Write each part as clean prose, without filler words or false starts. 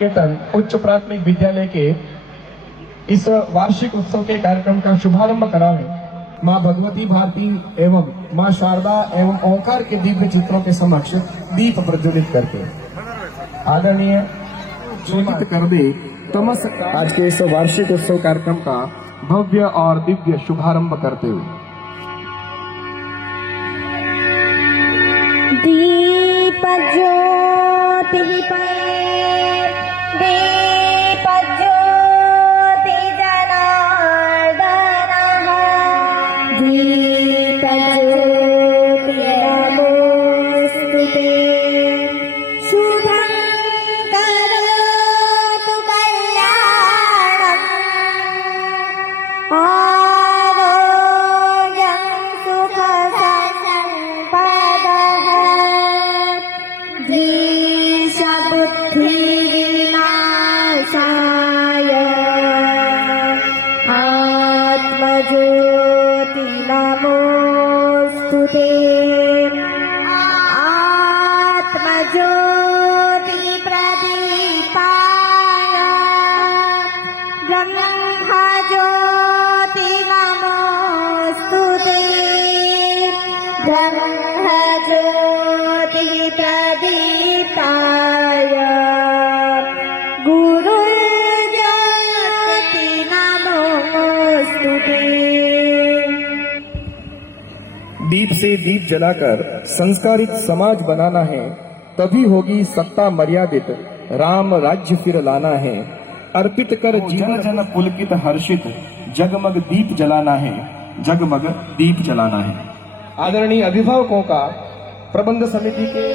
केतन उच्च प्राथमिक विद्यालय के इस वार्षिक उत्सव के कार्यक्रम का शुभारंभ करावे माँ भगवती भारती एवं माँ शारदा एवं ओंकार के दिव्य चित्रों के समक्ष दीप प्रज्वलित करके आदरणीय सूचित कर दे तमस आज के इस वार्षिक उत्सव कार्यक्रम का भव्य और दिव्य शुभारंभ करते हुए दीप ज्योति दीप ज्योति जनार्दनः दीप ज्योति नमोस्तुते शुभं करोतु कल्याणम् आरोग्यं सुखसम्पदः द्वेषबुद्धिविनाशाय आत्मज्योति नमोस्तुते आत्मज्योति प्रदीपाय ब्रह्मज्योति नमोस्तुते ब्रह्मज्योति प्रदीपाय गुरुज्योति नमोस्तुते। दीप से दीप जलाकर संस्कारित समाज बनाना है, तभी होगी सत्ता मर्यादित राम राज्य फिर लाना है। अर्पित कर जीवन जन पुलकित हर्षित जगमग दीप जलाना है, जगमग दीप जलाना है। आदरणीय अभिभावकों का प्रबंध समिति के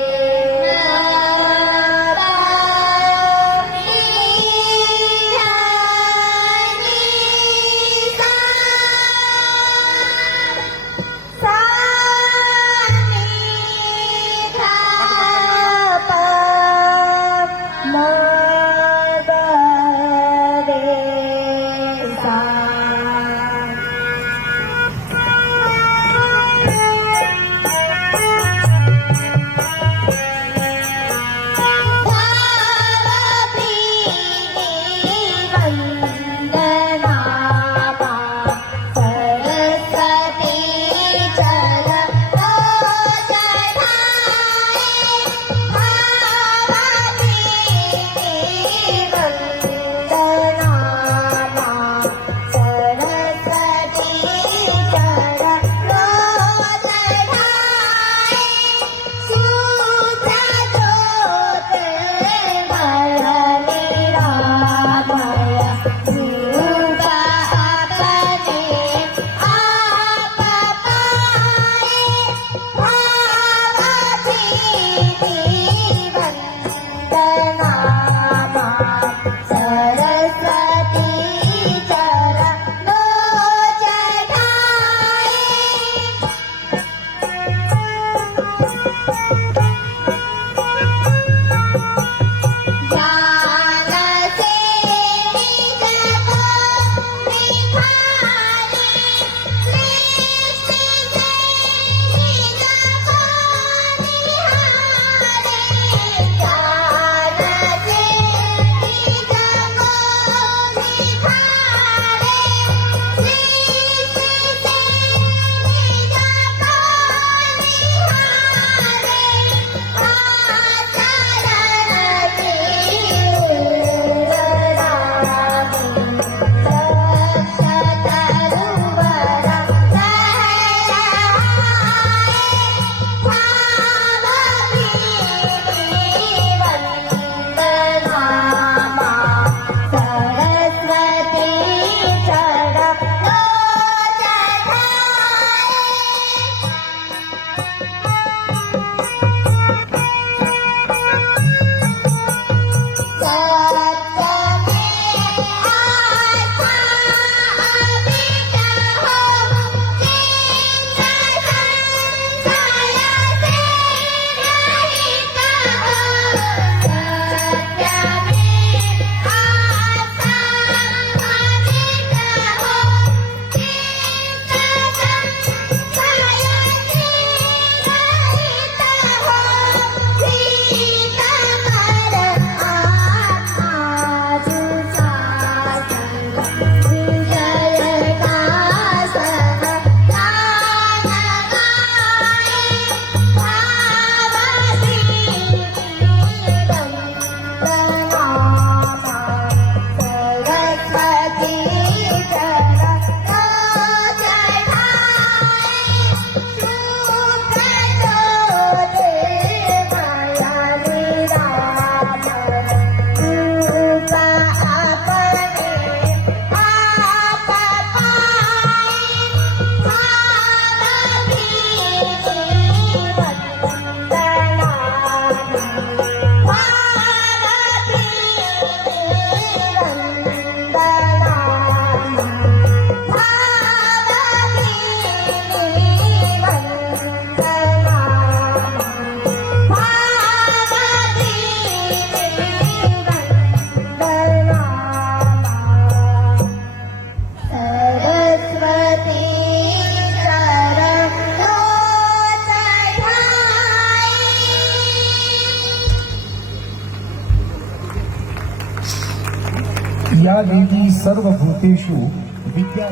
या देवी सर्वभूतेषु विद्या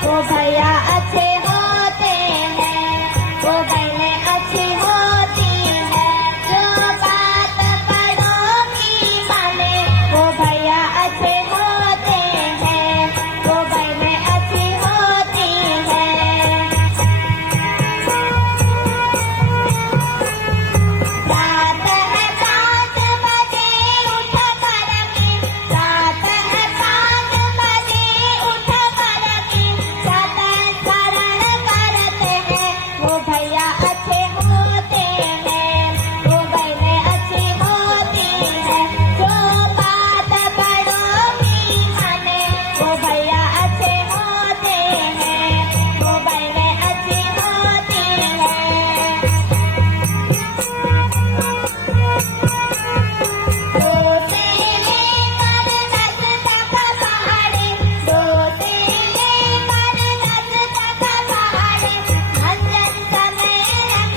वो भैया अच्छे होते हैं, वो बहनें अच्छी होती हैं, जो बात बड़ों की माने। वो भैया अच्छे होते हैं, वो बहनें अच्छी होती हैं। रात है 5 बजे उठ कर की, रात है 5 बजे उठ कर की, शरण करते हैं। वो भैया अच्छे होते हैं, वो बहनें अच्छी होती हैं, जो बात बड़ों की माने। वो भैया अच्छे होते हैं, वो बहनें अच्छी होती हैं। दोते लेकर नस तक पहाड़े, दोते लेकर नस तक पहाड़े, भजन समय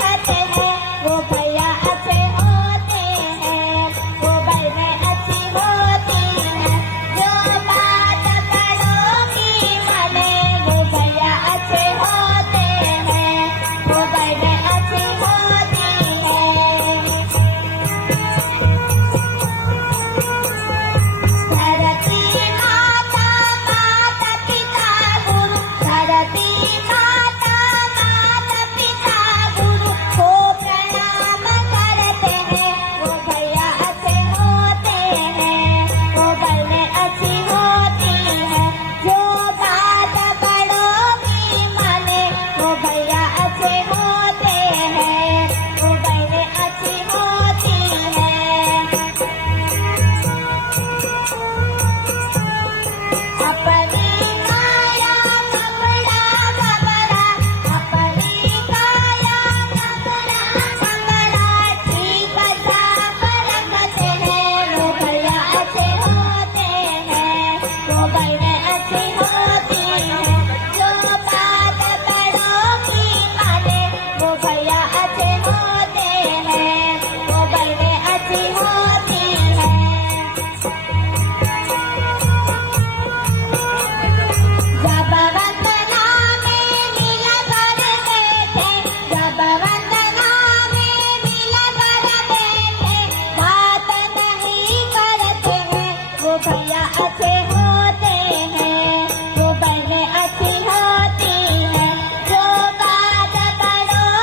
रखते हैं। वो भैया अच्छे होते हैं, वो बहनें अच्छी होती हैं, जो बात बड़ों की माने। वो भैया अच्छे होते हैं, वो बहनें अच्छी होती हैं। धरती माता माता पिता गुरु, धरती माता माता पिता गुरु को प्रणाम करते हैं। वो भैया अच्छे होते हैं, वो बहनें अच्छी होती हैं, जो बात बड़ों की माने। वो भैया अच्छे होते हैं, वो बहनें अच्छी होती हैं। अपनी काया कपड़ा कपड़ा, अपनी काया कपड़ा कपड़ा, ठीक साफ रखते हैं। वो भैया अच्छे होते हैं, वो बहनें अच्छी होती हैं, जो बात बड़ों की माने। वो भैया अच्छे होते हैं, वो बहनें अच्छी होती हैं। जब वंदना में मिल कर बैठे, जब वंदना में मिल कर बैठे, बात नहीं करते हैं। वो भैया अच्छे होते हैं, वो बहनें अच्छी होती हैं, जो बात बड़ों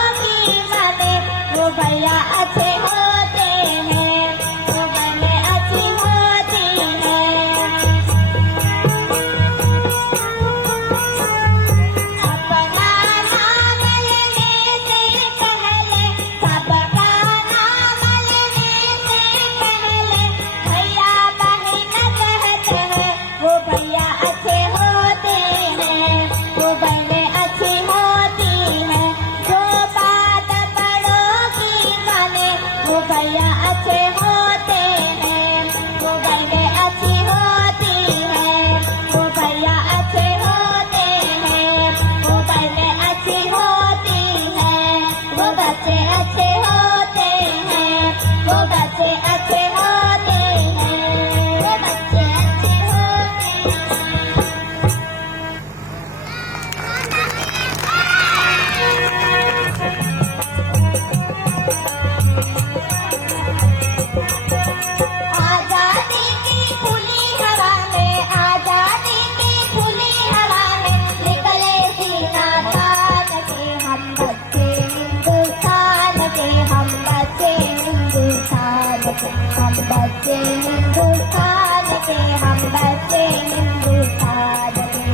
बच्चे हिंदुस्तान के, हम बच्चे हिंदुस्तान के।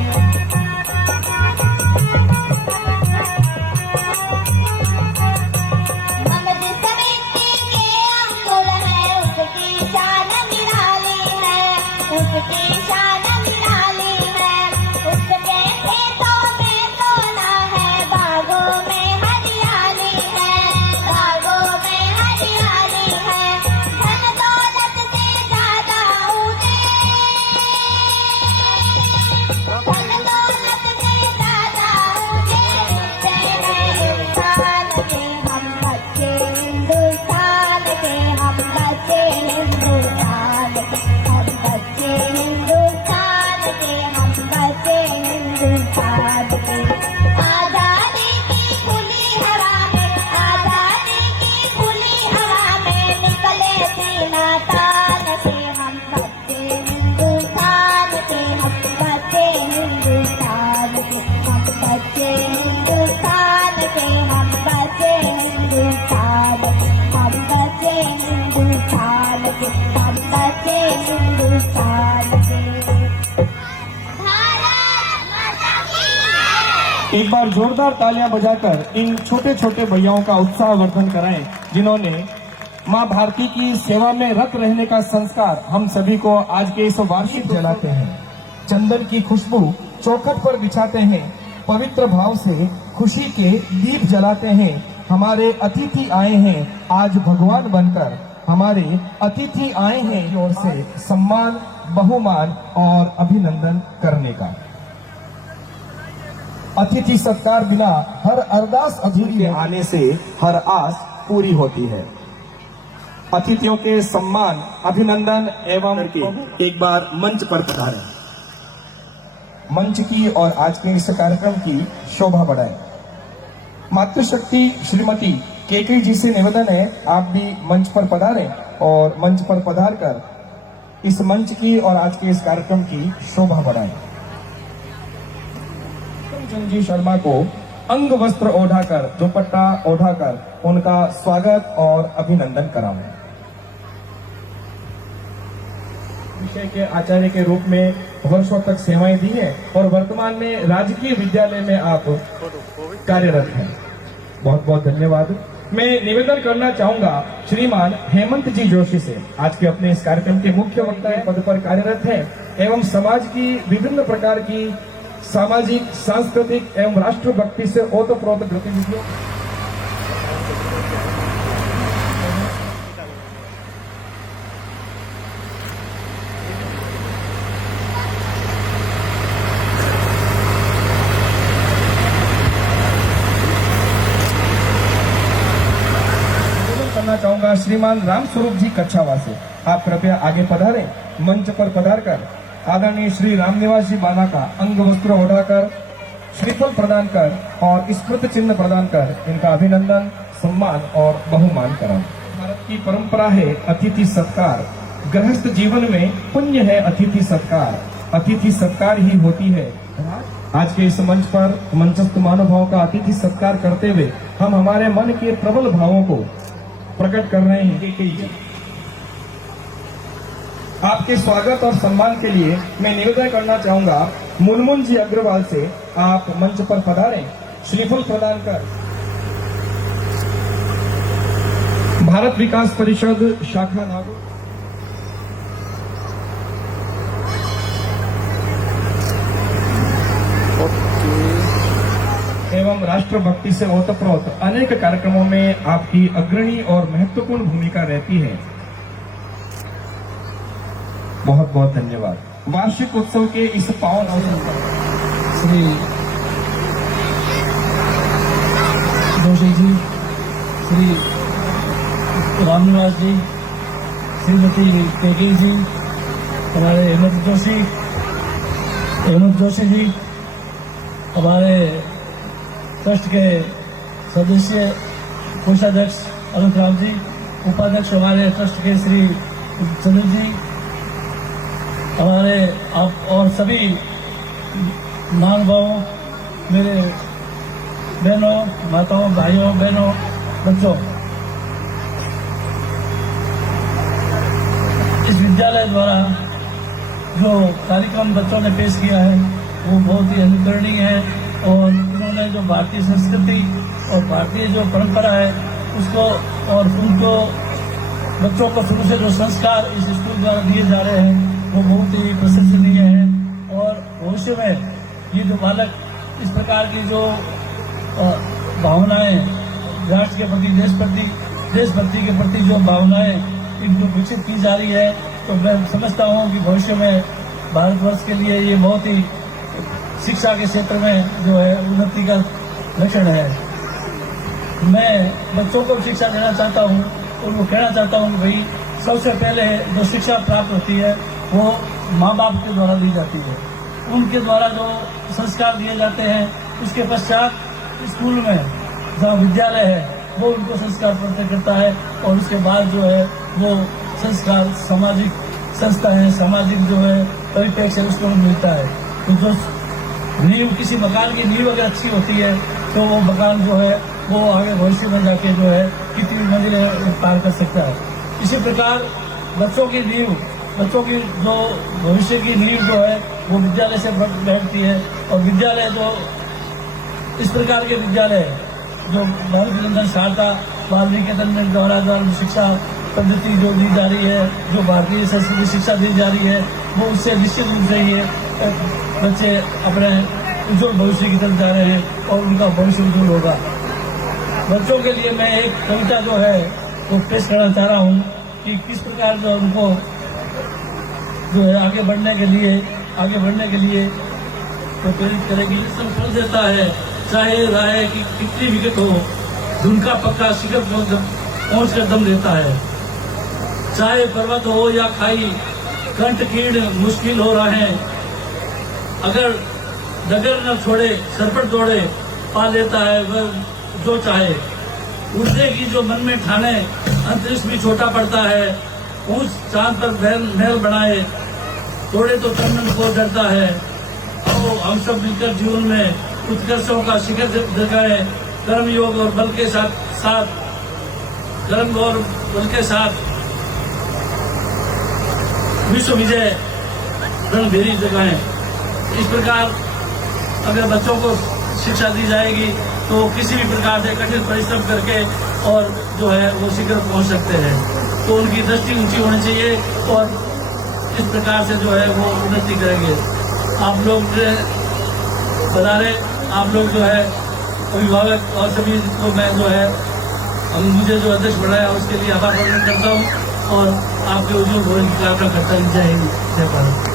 हम जिस मिट्टी के अंकुर हैं, उसकी शान निराली है, उसकी शान निराली है। उसके खेतों में सोना है, बागों में हरियाली है, बागों में हरियाली है। धन दौलत से ज्यादा ऊंचे, धन दौलत से ज्यादा ऊंचे उठते हैं इंसान के। हम बच्चे हिंदुस्तान के, हम बच्चे हिंदुस्तान के, हम बच्चे हिंदुस्तान के, हम बच्चे हिंदुस्तान के। आजादी की खुली हवा में, आजादी की खुली हवा में निकले सीना तान के। हम बच्चे हिंदुस्तान के, हम बच्चे हिंदुस्तान के, हम बच्चे हिंदुस्तान के, हम बच्चे हिंदुस्तान के, हम बच्चे हिंदुस्तान के, हम बच्चे हिंदुस्तान के। भारत माता की जय। एक बार जोरदार तालियां बजाकर इन छोटे छोटे भैयाओं का उत्साहवर्धन कराएं, जिन्होंने मां भारती की सेवा में रत रहने का संस्कार हम सभी को आज के इस वार्षिक जलाते हैं। चंदन की खुशबू चौखट पर बिछाते हैं, पवित्र भाव से खुशी के दीप जलाते हैं। हमारे अतिथि आए हैं आज भगवान बनकर, हमारे अतिथि आए हैं की ओर से सम्मान, बहुमान और अभिनंदन करने का। अतिथि सत्कार बिना हर अरदास अधूरी के आने से हर आस पूरी होती है। अतिथियों के सम्मान, अभिनंदन एवं एक बार मंच पर पधारें। मंच की और आज के इस कार्यक्रम की शोभा बढ़ाएं। मातृशक्ति श्रीमती केके जी से निवेदन है, आप भी मंच पर पधारें और मंच पर पधार कर इस मंच की और आज के इस कार्यक्रम की शोभा बढ़ाएं। चंद जी शर्मा को अंग वस्त्र ओढ़ाकर, दुपट्टा ओढ़ाकर उनका स्वागत और अभिनंदन कराएं। विषय के आचार्य के रूप में वर्षों तक सेवाएं दी हैं और वर्तमान में राजकीय विद्यालय में आप कार्यरत हैं। बहुत बहुत धन्यवाद। मैं निवेदन करना चाहूंगा श्रीमान हेमंत जी जोशी से, आज के अपने इस कार्यक्रम के मुख्य वक्ता के पद पर कार्यरत हैं एवं समाज की विभिन्न प्रकार की सामाजिक, सांस्कृतिक एवं राष्ट्रभक्ति से ओतप्रोत गतिविधियों करना चाहूंगा श्रीमान राम स्वरूप जी कच्छावा से, आप कृपया आगे पधारें। मंच पर पधार कर आदरणीय श्री रामनिवास जी बाला का अंग वस्त्र ओढ़ाकर, श्रीफल प्रदान कर और स्मृति चिन्ह प्रदान कर इनका अभिनंदन, सम्मान और बहुमान कराएं। भारत की परंपरा है अतिथि सत्कार। गृहस्थ जीवन में पुण्य है अतिथि सत्कार, अतिथि सत्कार ही होती है। आज के इस मंच पर मंचस्थ महानुभावों का अतिथि सत्कार करते हुए हम हमारे मन के प्रबल भावों को प्रकट कर रहे हैं। आपके स्वागत और सम्मान के लिए मैं निवेदन करना चाहूंगा मुनमुन जी अग्रवाल से, आप मंच पर पधारें, श्रीफल प्रदान कर भारत विकास परिषद शाखा नागौर एवं राष्ट्रभक्ति से ओतप्रोत अनेक कार्यक्रमों में आपकी अग्रणी और महत्वपूर्ण भूमिका रहती है। बहुत बहुत धन्यवाद। वार्षिक उत्सव के इस पावन अवसर पर श्री जोशी जी, श्री रामनिवास जी, श्रीमती केके जी, हमारे हेमंत जोशी जी, हमारे ट्रस्ट के सदस्य कोषाध्यक्ष अनंत राम जी, उपाध्यक्ष हमारे ट्रस्ट के श्री चंद्र जी, हमारे आप और सभी महानुभावों, मेरे बहनों, माताओं, भाइयों, बहनों, बच्चों, इस विद्यालय द्वारा जो कार्यक्रम बच्चों ने पेश किया है वो बहुत ही अनुकरणीय है और उन्होंने जो भारतीय संस्कृति और भारतीय जो परंपरा है उसको और उनको बच्चों को शुरू से जो संस्कार इस स्कूल द्वारा दिए जा रहे हैं वो बहुत ही प्रशंसनीय है। और भविष्य में ये जो बालक इस प्रकार की जो भावनाएं राष्ट्र के प्रति देशभक्ति के प्रति जो भावनाएं इनको विकसित की जा रही है तो मैं समझता हूँ कि भविष्य में भारतवर्ष के लिए ये बहुत ही शिक्षा के क्षेत्र में जो है उन्नति का लक्षण है। मैं बच्चों को शिक्षा देना चाहता हूँ और वो कहना चाहता हूँ कि भाई सबसे पहले जो शिक्षा प्राप्त होती है वो माँ बाप के द्वारा दी जाती है, उनके द्वारा जो संस्कार दिए जाते हैं उसके पश्चात स्कूल में जहाँ विद्यालय है वो उनको संस्कार प्रदान करता है और उसके बाद जो है वो संस्कार सामाजिक संस्था है, सामाजिक जो है परिप्रेक्ष्य है उसको मिलता है। तो जो नींव किसी मकान की नींव अगर अच्छी होती है तो वो मकान जो है वो आगे भविष्य में जाके जो है कितनी मंजिलें पार कर सकता है। इसी प्रकार बच्चों की जो भविष्य की नींव जो है वो विद्यालय से बैठती है और विद्यालय जो इस प्रकार के विद्यालय जो बाल विनंदन शारदा बाल निकेतन द्वारा शिक्षा पद्धति जो दी जा रही है, जो भारतीय संस्कृति शिक्षा दी जा रही है वो उससे निश्चित रूप से ये बच्चे अपने उज्जवल भविष्य की तरफ जा रहे हैं और उनका भविष्य उज्जवल होगा। बच्चों के लिए मैं एक कविता जो है वो पेश करना चाह रहा हूँ कि किस प्रकार जो उनको जो है आगे बढ़ने के लिए तो प्रेरित करेगी। संफल देता है चाहे राह की कितनी विकट हो, धुन का पक्का शिखर पहुंच कर दम देता है। चाहे पर्वत हो या खाई, कंठ कीर्ण मुश्किल हो रहा है, अगर डगर न छोड़े सरपट दौड़े पा लेता है वह जो चाहे। उड़ने की जो मन में ठाने अंतरिक्ष भी छोटा पड़ता है, ऊंच चांद पर महल बनाए तोड़े तो चंदन को डरता है। अब हम सब मिलकर जीवन में उत्कर्षों का शिखर जगाए, कर्म योग और बल के साथ विश्व विजय रणभेरी जगाएं। इस प्रकार अगर बच्चों को शिक्षा दी जाएगी तो किसी भी प्रकार से कठिन परिश्रम करके और जो है वो शिखर पहुंच सकते हैं। तो उनकी दृष्टि ऊंची होनी चाहिए और इस प्रकार से जो है वो उन्नति करेंगे। आप लोग बता रहे, आप लोग जो है अभिभावक और सभी को मैं जो है मुझे जो अध्यक्ष बनाया उसके लिए आभार प्रकट करता हूँ और आपके उज्जवल भविष्य की कामना करता हूँ। जय हिंद, जय भारत।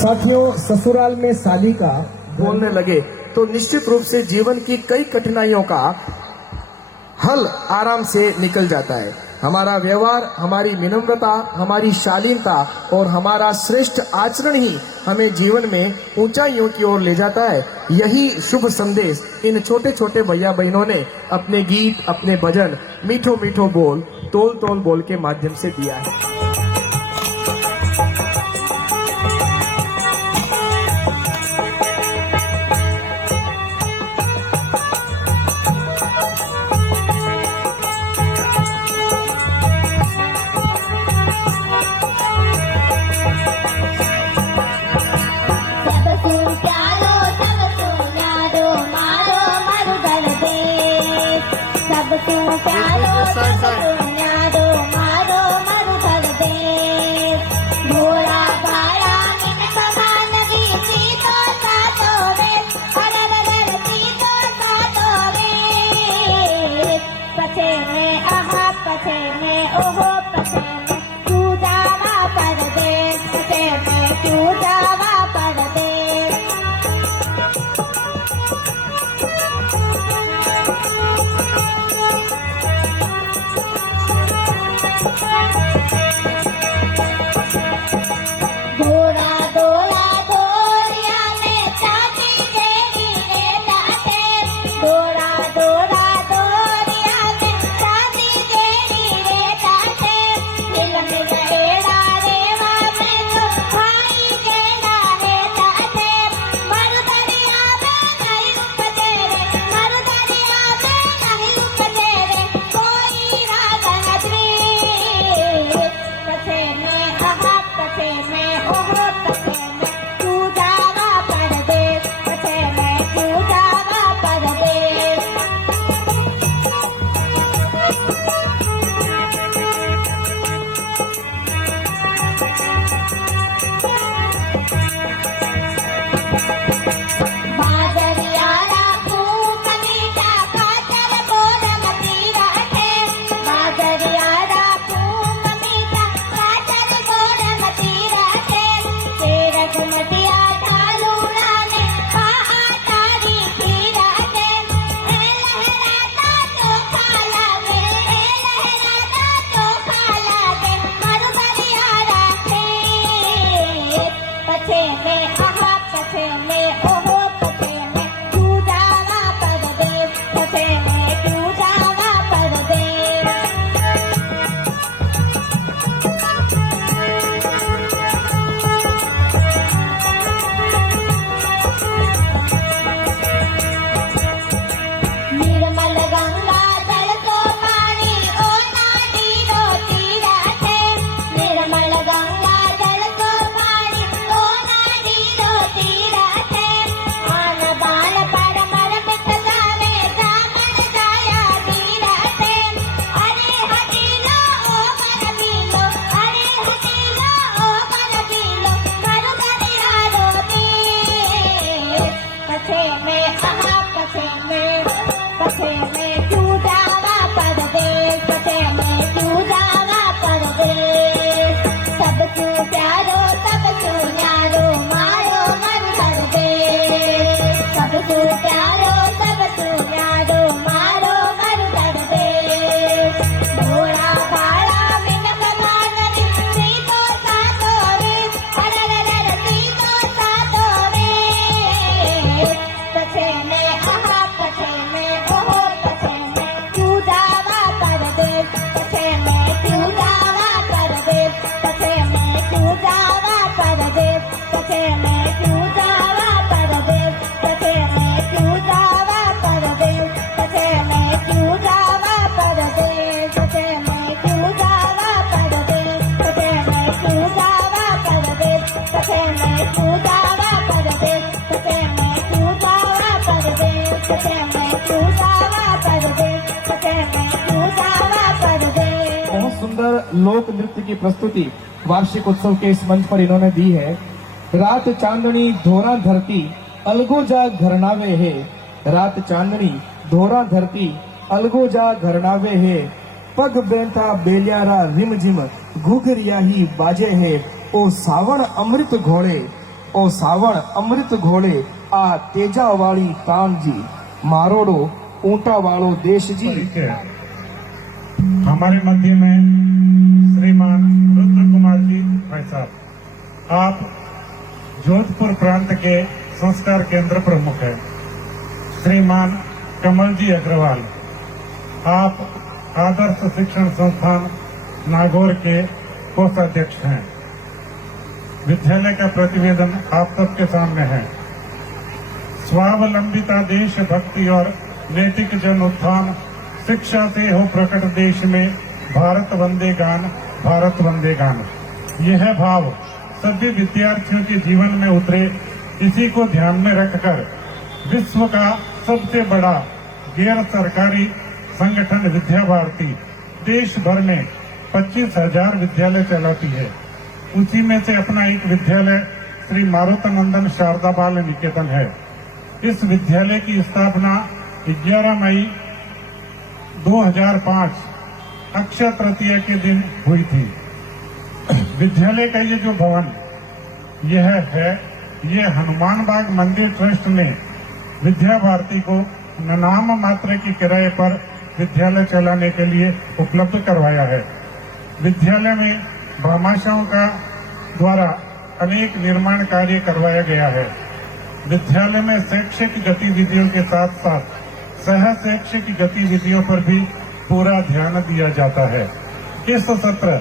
साथियों, ससुराल में साली का बोलने लगे तो निश्चित रूप से जीवन की कई कठिनाइयों का हल आराम से निकल जाता है। हमारा व्यवहार, हमारी विनम्रता, हमारी शालीनता और हमारा श्रेष्ठ आचरण ही हमें जीवन में ऊंचाइयों की ओर ले जाता है। यही शुभ संदेश इन छोटे छोटे भैया बहनों ने अपने गीत, अपने भजन, मीठो मीठो बोल, तोल तोल बोल के माध्यम से दिया है। बहुत सुंदर लोक नृत्य की प्रस्तुति वार्षिक उत्सव के इस मंच पर इन्होंने दी है। रात चांदनी धोरा धरती अलगो जा घरनावे है, रात चांदनी धोरा धरती अलगो जा घरनावे है, पग बेंथा बेलियारा रिम झिम घुघरिया ही बाजे है, ओ सावण अमृत घोड़े ओ सावण अमृत घोड़े आ तेजा वाली तान जी मारोड़ो ऊंटा वालो देश जी। परिचय। हमारे मध्य में श्रीमान रुद्र कुमार जी भाई साहब, आप जोधपुर प्रांत के संस्कार केंद्र प्रमुख हैं। श्रीमान कमल जी अग्रवाल, आप आदर्श शिक्षण संस्थान नागौर के कोषाध्यक्ष हैं। विद्यालय का प्रतिवेदन आप सबके सामने है। स्वावलंबिता देश भक्ति और नैतिक जन उत्थान, शिक्षा से हो प्रकट देश में भारत वंदे गान, भारत वंदे गान। यह भाव सभी विद्यार्थियों के जीवन में उतरे। इसी को ध्यान में रखकर विश्व का सबसे बड़ा गैर सरकारी संगठन विद्या भारती देश भर में 25,000 विद्यालय चलाती है। उसी में से अपना एक विद्यालय श्री मारुतानंदन शारदा बाल निकेतन है। इस विद्यालय की स्थापना 11 मई 2005 अक्षय तृतीया के दिन हुई थी। विद्यालय का ये जो भवन यह हनुमान बाग मंदिर ट्रस्ट ने विद्या भारती को नाम मात्र की किराए पर विद्यालय चलाने के लिए उपलब्ध करवाया है। विद्यालय में भामाशाहों का द्वारा अनेक निर्माण कार्य करवाया गया है। विद्यालय में शैक्षिक गतिविधियों के साथ साथ सह शैक्षिक गतिविधियों पर भी पूरा ध्यान दिया जाता है। इस सत्र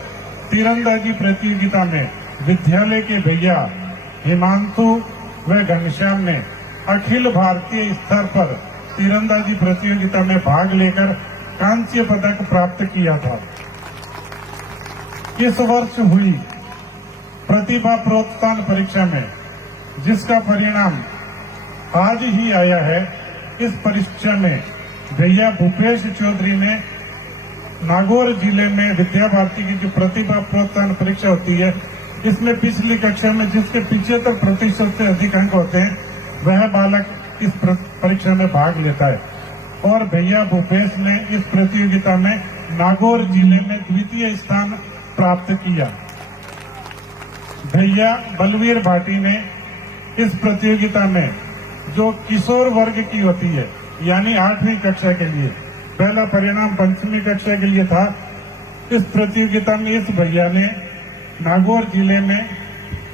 तीरंदाजी प्रतियोगिता में विद्यालय के भैया हिमांशु व घनश्याम ने अखिल भारतीय स्तर पर तीरंदाजी प्रतियोगिता में भाग लेकर कांस्य पदक प्राप्त किया था। इस वर्ष हुई प्रतिभा प्रोत्साहन परीक्षा में जिसका परिणाम आज ही आया है, इस परीक्षा में भैया भूपेश चौधरी ने नागौर जिले में विद्या भारती की जो प्रतिभा प्रोत्साहन परीक्षा होती है, इसमें पिछली कक्षा में जिसके 75% से अधिक अंक होते हैं, वह बालक इस परीक्षा में भाग लेता है। और भैया भूपेश ने इस प्रतियोगिता में नागौर जिले में द्वितीय स्थान प्राप्त किया। भैया बलवीर भाटी ने इस प्रतियोगिता में जो किशोर वर्ग की होती है, यानी 8वीं कक्षा के लिए, पहला परिणाम 5वीं कक्षा के लिए था। इस प्रतियोगिता में इस भैया ने नागौर जिले में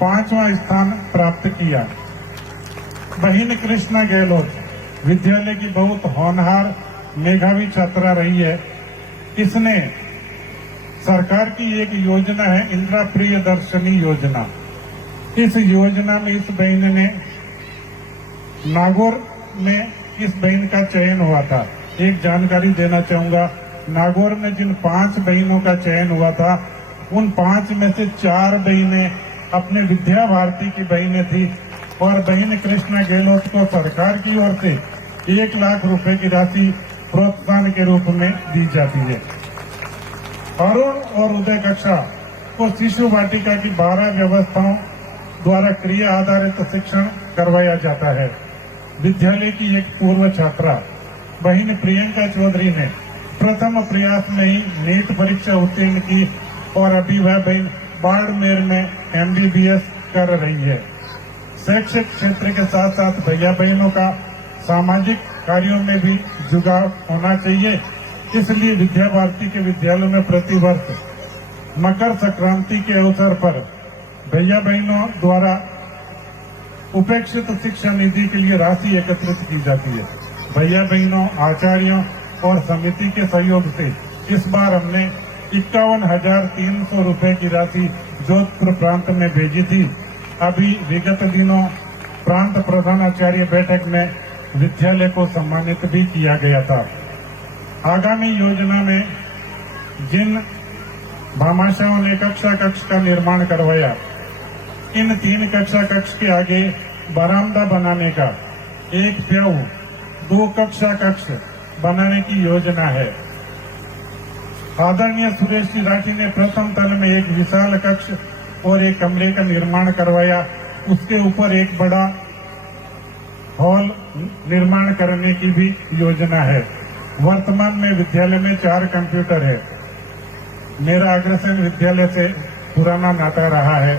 5वां स्थान प्राप्त किया। बहिन कृष्णा गहलोत विद्यालय की बहुत होनहार मेधावी छात्रा रही है। इसने सरकार की एक योजना है इंदिरा प्रियदर्शनी योजना। इस योजना में इस बहन ने नागौर में इस बहन का चयन हुआ था। एक जानकारी देना चाहूंगा, नागौर में जिन 5 बहनों का चयन हुआ था, उन 5 में से 4 बहनें अपने विद्या भारती की बहनें थी और बहन कृष्णा गहलोत को सरकार की ओर से 1 लाख रुपए की राशि प्रोत्साहन के रूप में दी जाती है। अरुण और उदय कक्षा को शिशु वाटिका की 12 व्यवस्थाओं द्वारा क्रिया आधारित शिक्षण करवाया जाता है। विद्यालय की एक पूर्व छात्रा बहन प्रियंका चौधरी ने प्रथम प्रयास में ही नीट परीक्षा उत्तीर्ण की और अभी वह बहन बाड़मेर में MBBS कर रही है। शैक्षिक क्षेत्र के साथ साथ भैया बहनों का सामाजिक कार्यों में भी जुड़ाव होना चाहिए। इसलिए विद्या भारती के विद्यालयों में प्रतिवर्ष मकर संक्रांति के अवसर पर भैया बहनों द्वारा उपेक्षित शिक्षा निधि के लिए राशि एकत्रित की जाती है। भैया बहनों, आचार्यों और समिति के सहयोग से इस बार हमने 51,300 रुपए की राशि जोधपुर प्रांत में भेजी थी। अभी विगत दिनों प्रांत प्रधानाचार्य बैठक में विद्यालय को सम्मानित भी किया गया था। आगामी योजना में जिन भामाशाहों ने कक्षा कक्ष का निर्माण करवाया, इन 3 कक्षा कक्ष के आगे बरामदा बनाने का, एक प्याऊ 2 कक्षा कक्ष बनाने की योजना है। आदरणीय सुरेश जी राठी ने प्रथम तल में एक विशाल कक्ष और एक कमरे का निर्माण करवाया। उसके ऊपर एक बड़ा हॉल निर्माण करने की भी योजना है। वर्तमान में विद्यालय में 4 कंप्यूटर है। मेरा अग्रसेन विद्यालय से पुराना नाता रहा है।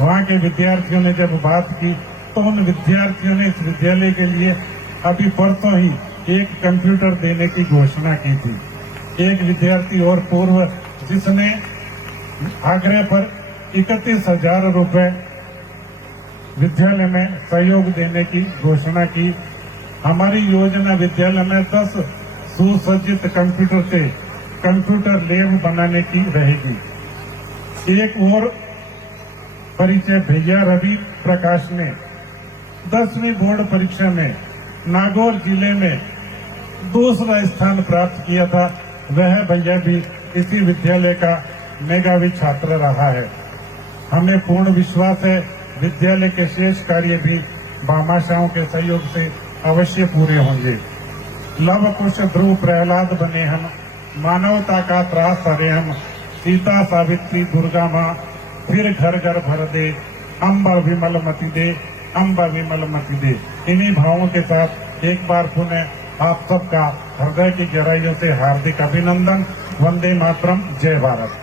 वहाँ के विद्यार्थियों ने जब बात की तो उन विद्यार्थियों ने इस विद्यालय के लिए अभी परसों ही एक कंप्यूटर देने की घोषणा की थी। एक विद्यार्थी और पूर्व जिसने आग्रह पर 31,000 रुपए विद्यालय में सहयोग देने की घोषणा की। हमारी योजना विद्यालय में 10 सुसज्जित कंप्यूटर से कंप्यूटर लैब बनाने की रहेगी। एक और परिचय भैया रवि प्रकाश ने 10वीं बोर्ड परीक्षा में नागौर जिले में दूसरा स्थान प्राप्त किया था। वह भैया भी इसी विद्यालय का मेधावी छात्र रहा है। हमें पूर्ण विश्वास है विद्यालय के शेष कार्य भी भामाशाहों के सहयोग से अवश्य पूरे होंगे। लव कुश ध्रुव प्रहलाद बने हम, मानवता का त्रास हरे हम, सीता सावित्री दुर्गा माँ फिर घर घर भर दे, अम्बा विमल मति दे, अम्बा विमल मति दे। इन्हीं भावों के साथ एक बार पुनः आप सबका हृदय की गहराइयों से हार्दिक अभिनंदन। वंदे मातरम, जय भारत।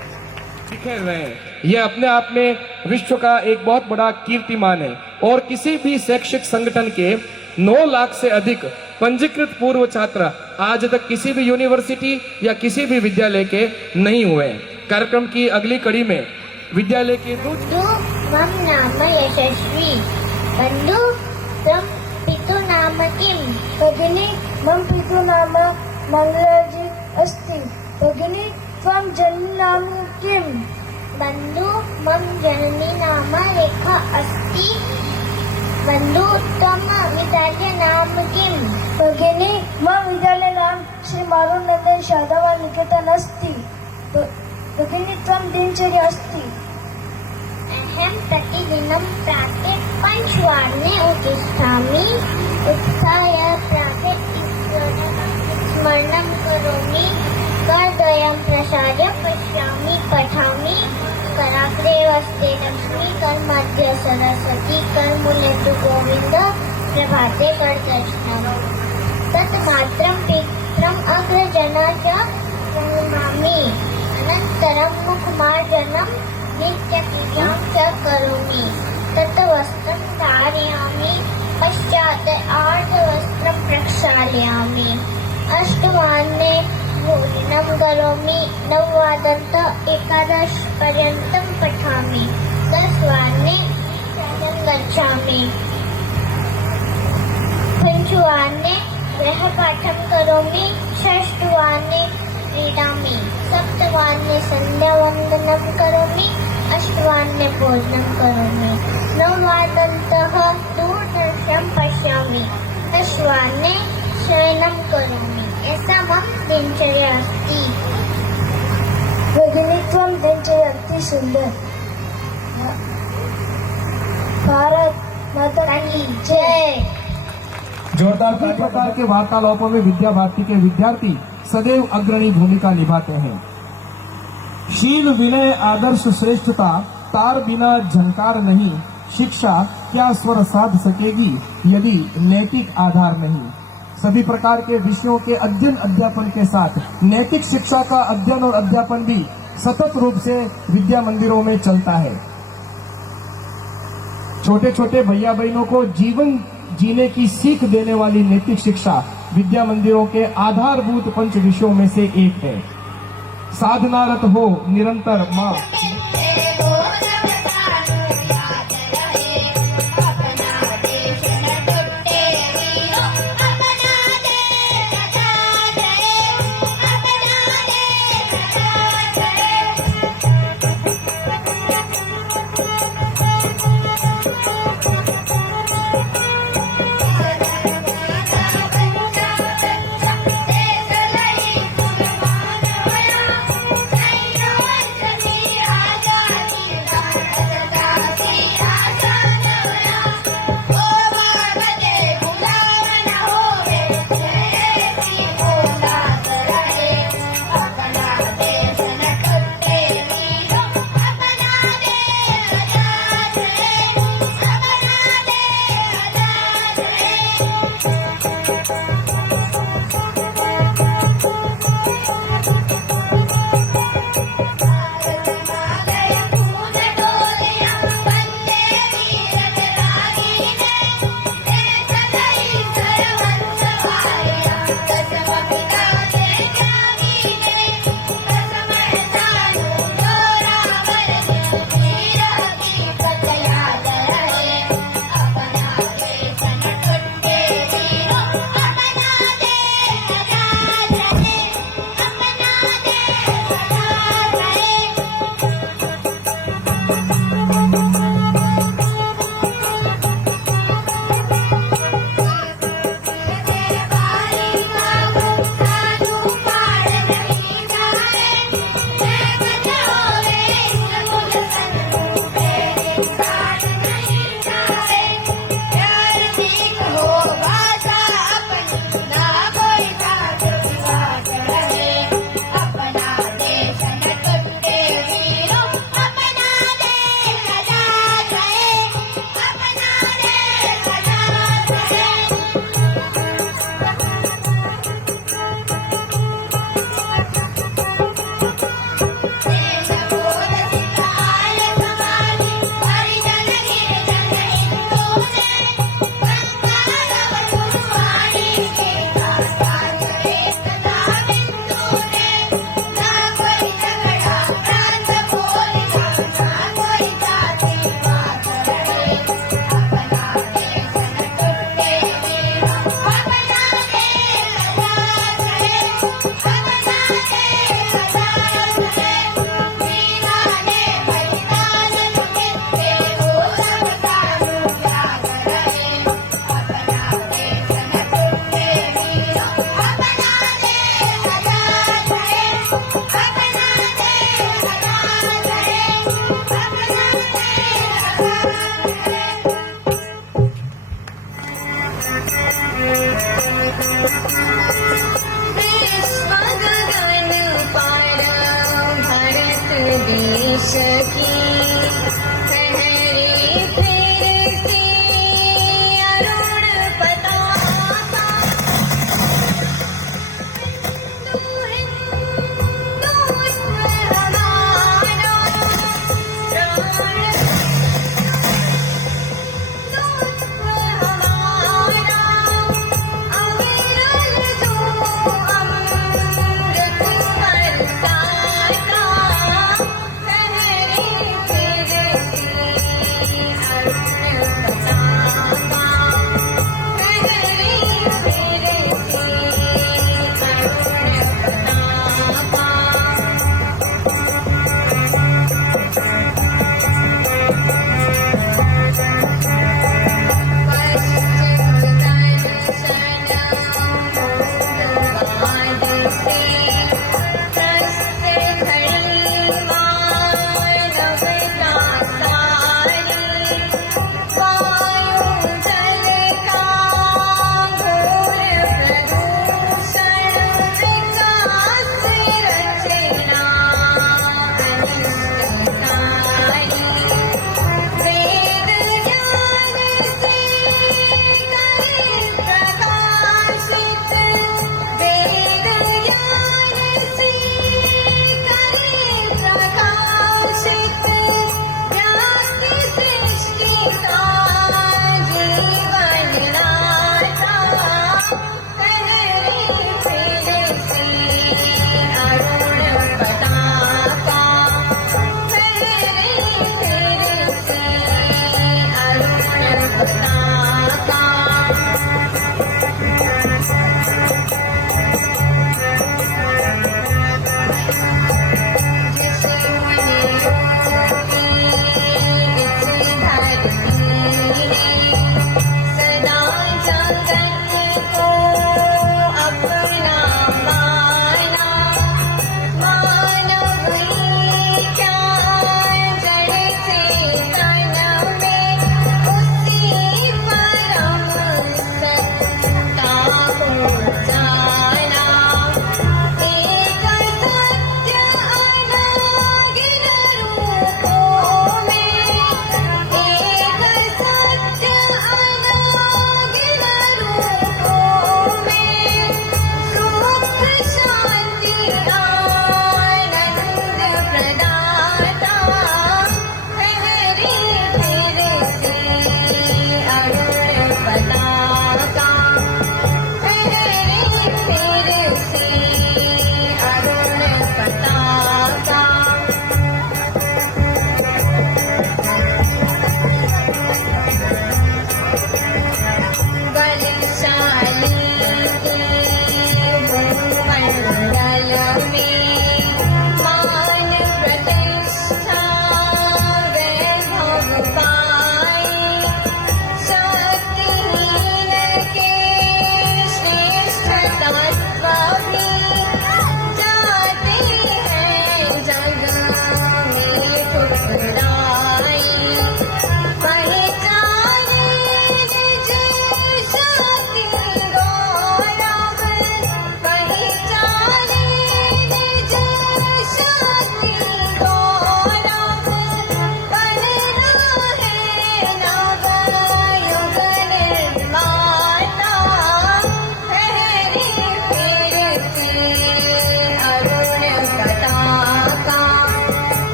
बिखेर रहे हैं, यह अपने आप में विश्व का एक बहुत बड़ा कीर्तिमान है और किसी भी शैक्षिक संगठन के 9 लाख से अधिक पंजीकृत पूर्व छात्र आज तक किसी भी यूनिवर्सिटी या किसी भी विद्यालय के नहीं हुए हैं। कार्यक्रम की अगली कड़ी में विद्यालय के बंधु मम नाम यशस्वी, बंधु त्वं पितु नाम किम, भगिनी मम पितु नाम मंगलाजी अस्ति, भगिनी त्वं जननी नाम किम, बंधु मम जननी नाम रेखा अस्ति, बंधु त्वं विद्यालय नाम किम, भगिनी मम विद्यालय नाम श्री मारुनंदन शादावा निकेतन अस्ति, भगिनी त्वं दिनचर्या अस्ति। अहं प्रतिदिनं प्रातः पञ्चवादने उत्तिष्ठामि, उत्थाय प्रातः स्मरणं करोमि, करद्वयं प्रसार्य पश्यामि पठामि, कराग्रे वस्ते लक्ष्मी, करमध्ये सरस्वती, करमूले तु गोविन्द, प्रभाते करदर्शनम्। तन्मात्रं पित्रम् अग्रजना च प्रणमामि, अनन्तरं मुखमार्जनं नित्यपूजां च करोमि, तत्वस्त्रं धारयामि, पश्चात् आर्धवस्त्रं प्रक्षालयामि, अष्टवादने भोजनं करोमि, 9वादनतः 11 पर्यन्तं पठामि, 10वादने शयनं गच्छामि, 5वादने गृहपाठं करोमि, 6वादने क्रीडामि, 7वादने सन्ध्यावन्दनं करोमि, 8वादने भोजनं करोमि, 9वादनतः दूरदर्शनं पश्यामि, 10वादने शयनं करोमि। ऐसा मम दिनचर्या अस्ति। भगिनी त्वं दिनचर्या अति सुंदर। भारत माता की जय। जोरदार किस प्रकार के वार्तालापों में विद्या भारती के विद्यार्थी सदैव अग्रणी भूमिका निभाते हैं। शील विनय आदर्श श्रेष्ठता तार बिना झंकार नहीं, शिक्षा क्या स्वर साध सकेगी यदि नैतिक आधार नहीं। सभी प्रकार के विषयों के अध्ययन अध्यापन के साथ नैतिक शिक्षा का अध्ययन और अध्यापन भी सतत रूप से विद्या मंदिरों में चलता है। छोटे छोटे भैया बहनों को जीवन जीने की सीख देने वाली नैतिक शिक्षा विद्या मंदिरों के आधारभूत पंच विषयों में से एक है। साधनारत हो निरंतर माँ की सहरी फिरती अरुण पताका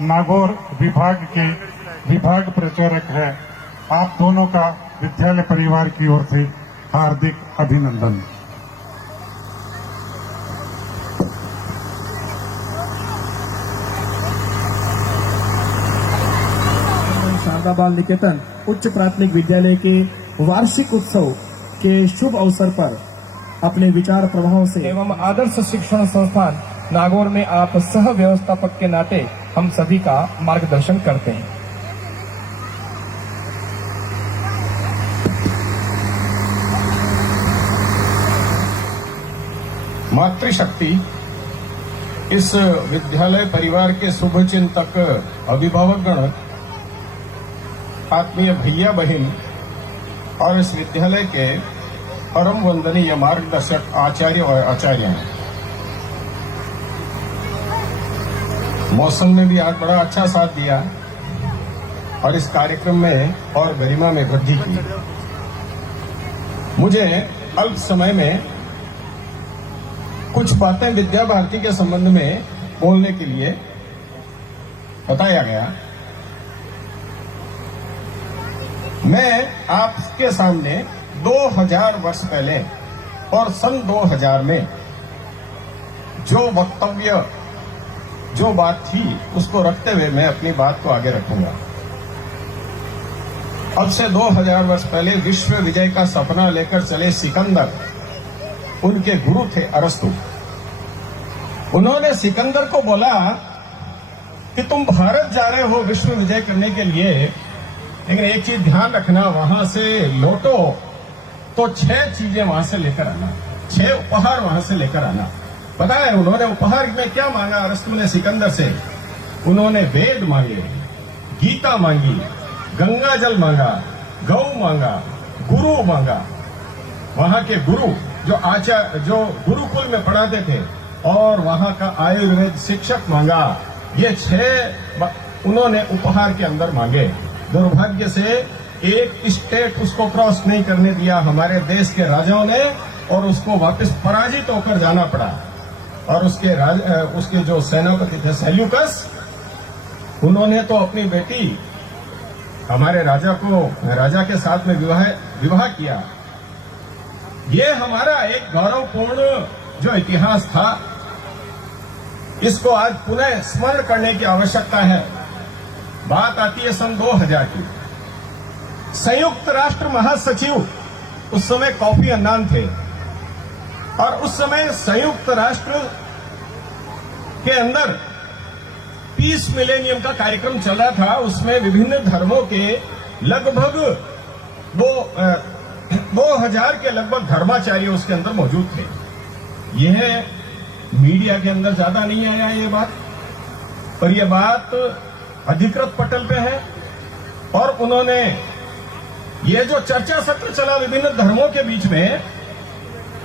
नागौर विभाग के विभाग प्रचारक है, आप दोनों का विद्यालय परिवार की ओर से हार्दिक अभिनंदन। शारदा बाल निकेतन उच्च प्राथमिक विद्यालय के वार्षिक उत्सव के शुभ अवसर पर अपने विचार प्रभाव से एवं आदर्श शिक्षण संस्थान नागौर में आप सह व्यवस्थापक के नाते हम सभी का मार्गदर्शन करते हैं। मातृशक्ति इस विद्यालय परिवार के शुभ चिंतक अभिभावक गण, आत्मीय भैया बहन और इस विद्यालय के परम वंदनीय मार्गदर्शक आचार्य और आचार्य हैं। मौसम ने भी आज बड़ा अच्छा साथ दिया और इस कार्यक्रम में और गरिमा में वृद्धि की। मुझे अल्प समय में कुछ बातें विद्या भारती के संबंध में बोलने के लिए बताया गया। मैं आपके सामने 2000 वर्ष पहले और सन 2000 में जो वक्तव्य, जो बात थी, उसको रखते हुए मैं अपनी बात को आगे रखूंगा। अब से 2000 वर्ष पहले विश्व विजय का सपना लेकर चले सिकंदर, उनके गुरु थे अरस्तु। उन्होंने सिकंदर को बोला कि तुम भारत जा रहे हो विश्व विजय करने के लिए, लेकिन एक चीज ध्यान रखना, वहां से लौटो तो 6 चीजें वहां से लेकर आना, 6 उपहार वहां से लेकर आना। पता है उन्होंने उपहार में क्या मांगा अरस्तु ने सिकंदर से? उन्होंने वेद मांगे, गीता मांगी, गंगा जल मांगा, गौ मांगा, गुरु मांगा। वहां के गुरु जो गुरुकुल में पढ़ाते थे, और वहां का आयुर्वेद शिक्षक मांगा। ये 6 उन्होंने उपहार के अंदर मांगे। दुर्भाग्य से एक स्टेट उसको क्रॉस नहीं करने दिया हमारे देश के राजाओं ने, और उसको वापस पराजित होकर जाना पड़ा। और उसके जो सेनापति थे सेल्यूकस, उन्होंने तो अपनी बेटी हमारे राजा के साथ में विवाह किया। ये हमारा एक गौरवपूर्ण जो इतिहास था, इसको आज पुनः स्मरण करने की आवश्यकता है। बात आती है सन 2000 की। संयुक्त राष्ट्र महासचिव उस समय कोफी अन्नान थे, और उस समय संयुक्त राष्ट्र के अंदर पीस मिलेनियम का कार्यक्रम चल रहा था। उसमें विभिन्न धर्मों के लगभग 2000 के लगभग धर्माचार्य उसके अंदर मौजूद थे। यह मीडिया के अंदर ज्यादा नहीं आया ये बात, पर यह बात अधिकृत पटल पे है। और उन्होंने ये जो चर्चा सत्र चला विभिन्न धर्मों के बीच में,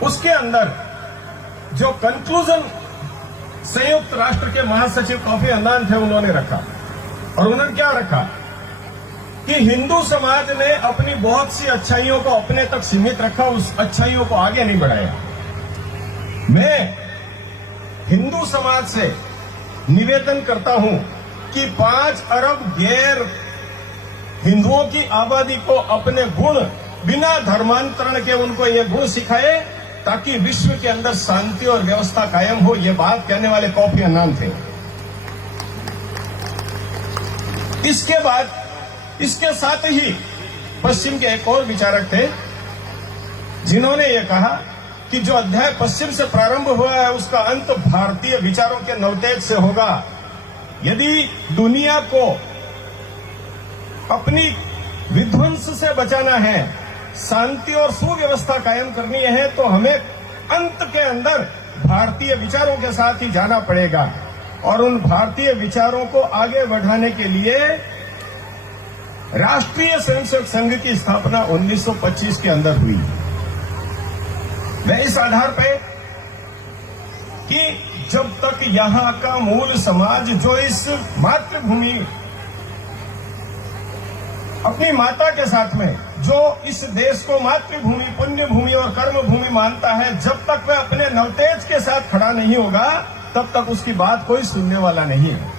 उसके अंदर जो कंक्लूजन संयुक्त राष्ट्र के महासचिव कोफी अन्नान थे उन्होंने रखा। और उन्होंने क्या रखा कि हिंदू समाज ने अपनी बहुत सी अच्छाइयों को अपने तक सीमित रखा, उस अच्छाइयों को आगे नहीं बढ़ाया। मैं हिंदू समाज से निवेदन करता हूं कि 5 अरब गैर हिंदुओं की आबादी को अपने गुण बिना धर्मांतरण के उनको ये गुण सिखाए, ताकि विश्व के अंदर शांति और व्यवस्था कायम हो। ये बात कहने वाले कोफी अन्नान थे। इसके बाद इसके साथ ही पश्चिम के एक और विचारक थे, जिन्होंने ये कहा कि जो अध्याय पश्चिम से प्रारंभ हुआ है उसका अंत भारतीय विचारों के नवतेज से होगा। यदि दुनिया को अपनी विध्वंस से बचाना है, शांति और सुव्यवस्था कायम करनी है, तो हमें अंत के अंदर भारतीय विचारों के साथ ही जाना पड़ेगा। और उन भारतीय विचारों को आगे बढ़ाने के लिए राष्ट्रीय स्वयंसेवक संघ की स्थापना 1925 के अंदर हुई। मैं इस आधार पे कि जब तक यहां का मूल समाज जो इस मातृभूमि अपनी माता के साथ में जो इस देश को मातृभूमि, पुण्य भूमि और कर्म भूमि मानता है, जब तक वह अपने नवतेज के साथ खड़ा नहीं होगा तब तक उसकी बात कोई सुनने वाला नहीं है।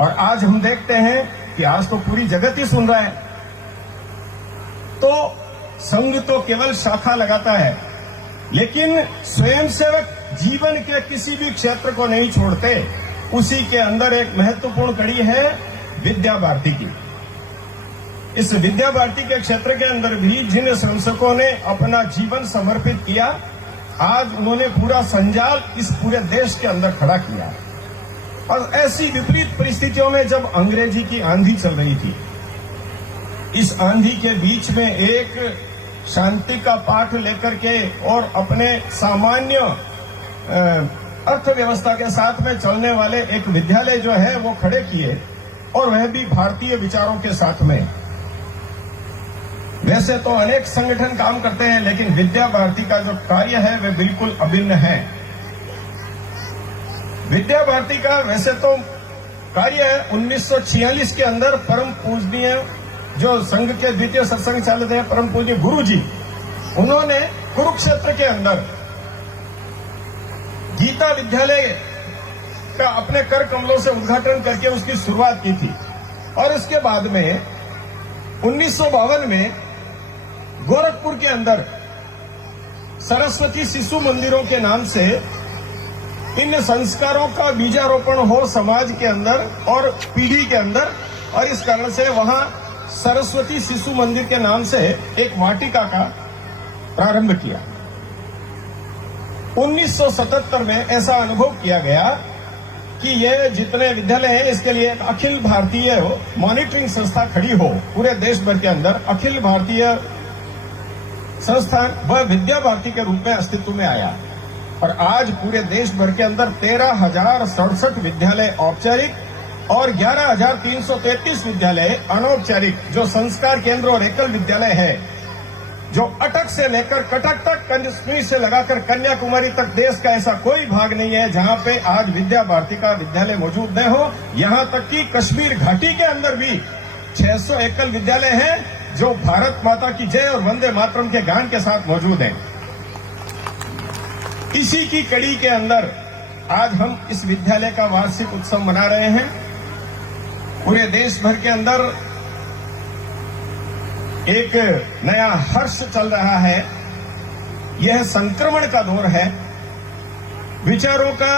और आज हम देखते हैं कि आज तो पूरी जगत ही सुन रहा है। तो संघ तो केवल शाखा लगाता है, लेकिन स्वयंसेवक जीवन के किसी भी क्षेत्र को नहीं छोड़ते। उसी के अंदर एक महत्वपूर्ण कड़ी है विद्या भारती की। इस विद्या भारती के क्षेत्र के अंदर भी जिन स्वयंसेवकों ने अपना जीवन समर्पित किया, आज उन्होंने पूरा संजाल इस पूरे देश के अंदर खड़ा किया। और ऐसी विपरीत परिस्थितियों में जब अंग्रेजी की आंधी चल रही थी, इस आंधी के बीच में एक शांति का पाठ लेकर के और अपने सामान्य अर्थव्यवस्था के साथ में चलने वाले एक विद्यालय जो है वो खड़े किए, और वह भी भारतीय विचारों के साथ में। वैसे तो अनेक संगठन काम करते हैं, लेकिन विद्या भारती का जो कार्य है वह बिल्कुल अभिन्न है। विद्या भारती का वैसे तो कार्य 1946 के अंदर परम पूजनीय जो संघ के द्वितीय सत्संग चालक हैं, परम पूजनीय गुरु जी, उन्होंने कुरुक्षेत्र के अंदर गीता विद्यालय का अपने कर कमलों से उद्घाटन करके उसकी शुरुआत की थी। और इसके बाद में 1952 में गोरखपुर के अंदर सरस्वती शिशु मंदिरों के नाम से इन संस्कारों का बीजारोपण हो समाज के अंदर और पीढ़ी के अंदर, और इस कारण से वहां सरस्वती शिशु मंदिर के नाम से एक वाटिका का प्रारंभ किया। 1977 में ऐसा अनुभव किया गया कि ये जितने विद्यालय हैं इसके लिए एक अखिल भारतीय मॉनिटरिंग संस्था खड़ी हो पूरे देश भर के अंदर। अखिल भारतीय संस्थान वह विद्या भारती के रूप में अस्तित्व में आया, और आज पूरे देश भर के अंदर 13,067 विद्यालय औपचारिक और 11,333 विद्यालय अनौपचारिक जो संस्कार केंद्र और एकल विद्यालय है, जो अटक से लेकर कटक तक, कश्मीर से लगाकर कन्याकुमारी तक देश का ऐसा कोई भाग नहीं है जहां पे आज विद्या भारती का विद्यालय मौजूद न हो। यहां तक कि कश्मीर घाटी के अंदर भी 600 एकल विद्यालय हैं जो भारत माता की जय और वंदे मातरम के गान के साथ मौजूद हैं। इसी की कड़ी के अंदर आज हम इस विद्यालय का वार्षिक उत्सव मना रहे हैं। पूरे देश भर के अंदर एक नया हर्ष चल रहा है। यह संक्रमण का दौर है। विचारों का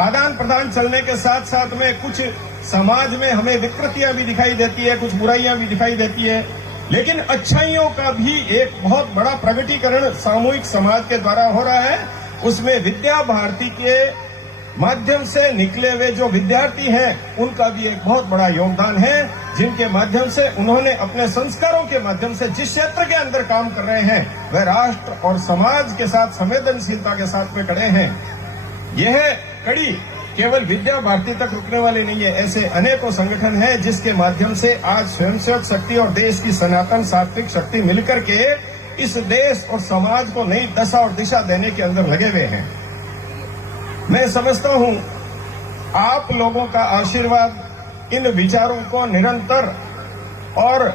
आदान प्रदान चलने के साथ साथ में कुछ समाज में हमें विकृतियां भी दिखाई देती है, कुछ बुराइयां भी दिखाई देती है, लेकिन अच्छाइयों का भी एक बहुत बड़ा प्रगटीकरण सामूहिक समाज के द्वारा हो रहा है। उसमें विद्या भारती के माध्यम से निकले हुए जो विद्यार्थी हैं उनका भी एक बहुत बड़ा योगदान है, जिनके माध्यम से उन्होंने अपने संस्कारों के माध्यम से जिस क्षेत्र के अंदर काम कर रहे हैं वह राष्ट्र और समाज के साथ संवेदनशीलता के साथ में खड़े हैं। यह कड़ी केवल विद्या भारती तक रुकने वाली नहीं है, ऐसे अनेकों संगठन हैं जिसके माध्यम से आज स्वयंसेवक शक्ति और देश की सनातन सात्विक शक्ति मिलकर के इस देश और समाज को नई दशा और दिशा देने के अंदर लगे हुए हैं। मैं समझता हूं आप लोगों का आशीर्वाद इन विचारों को निरंतर और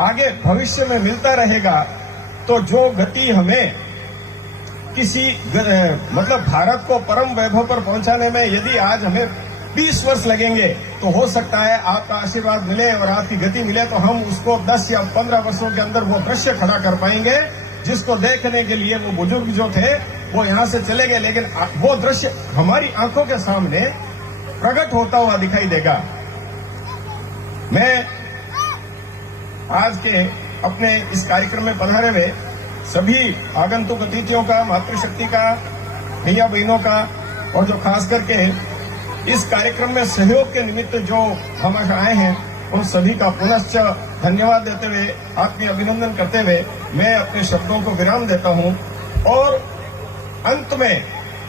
आगे भविष्य में मिलता रहेगा, तो जो गति हमें किसी मतलब भारत को परम वैभव पर पहुंचाने में यदि आज हमें 20 वर्ष लगेंगे, तो हो सकता है आपका आशीर्वाद मिले और आपकी गति मिले तो हम उसको 10 या 15 वर्षों के अंदर वो दृश्य खड़ा कर पाएंगे जिसको देखने के लिए वो बुजुर्ग जो थे वो यहां से चले गए, लेकिन वो दृश्य हमारी आंखों के सामने प्रकट होता हुआ दिखाई देगा। मैं आज के अपने इस कार्यक्रम में पधारे हुए सभी आगंतुक अतिथियों का, मातृशक्ति का, भैया बहनों का, और जो खास करके इस कार्यक्रम में सहयोग के निमित्त जो हम आए हैं उन सभी का पुनश्च धन्यवाद देते हुए, आत्मीय अभिनंदन करते हुए मैं अपने शब्दों को विराम देता हूं। और अंत में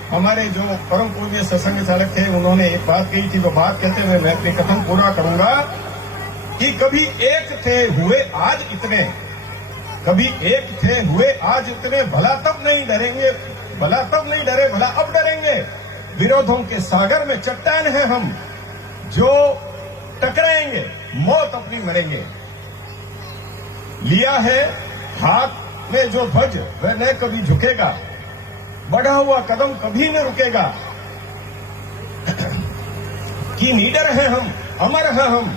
हमारे जो परम पूज्य सत्संग चालक थे उन्होंने एक बात कही थी, जो बात कहते हुए मैं अपनी कथन पूरा करूंगा कि कभी एक थे हुए आज इतने, कभी एक थे हुए आज इतने, भला तब नहीं डरेंगे, भला तब नहीं डरे, भला अब डरेंगे। विरोधों के सागर में चट्टान है हम, जो टकराएंगे मौत अपनी मरेंगे। लिया है हाथ में जो ध्वज वह न कभी झुकेगा, बढ़ा हुआ कदम कभी न रुकेगा। कि निडर हैं हम, अमर हैं हम।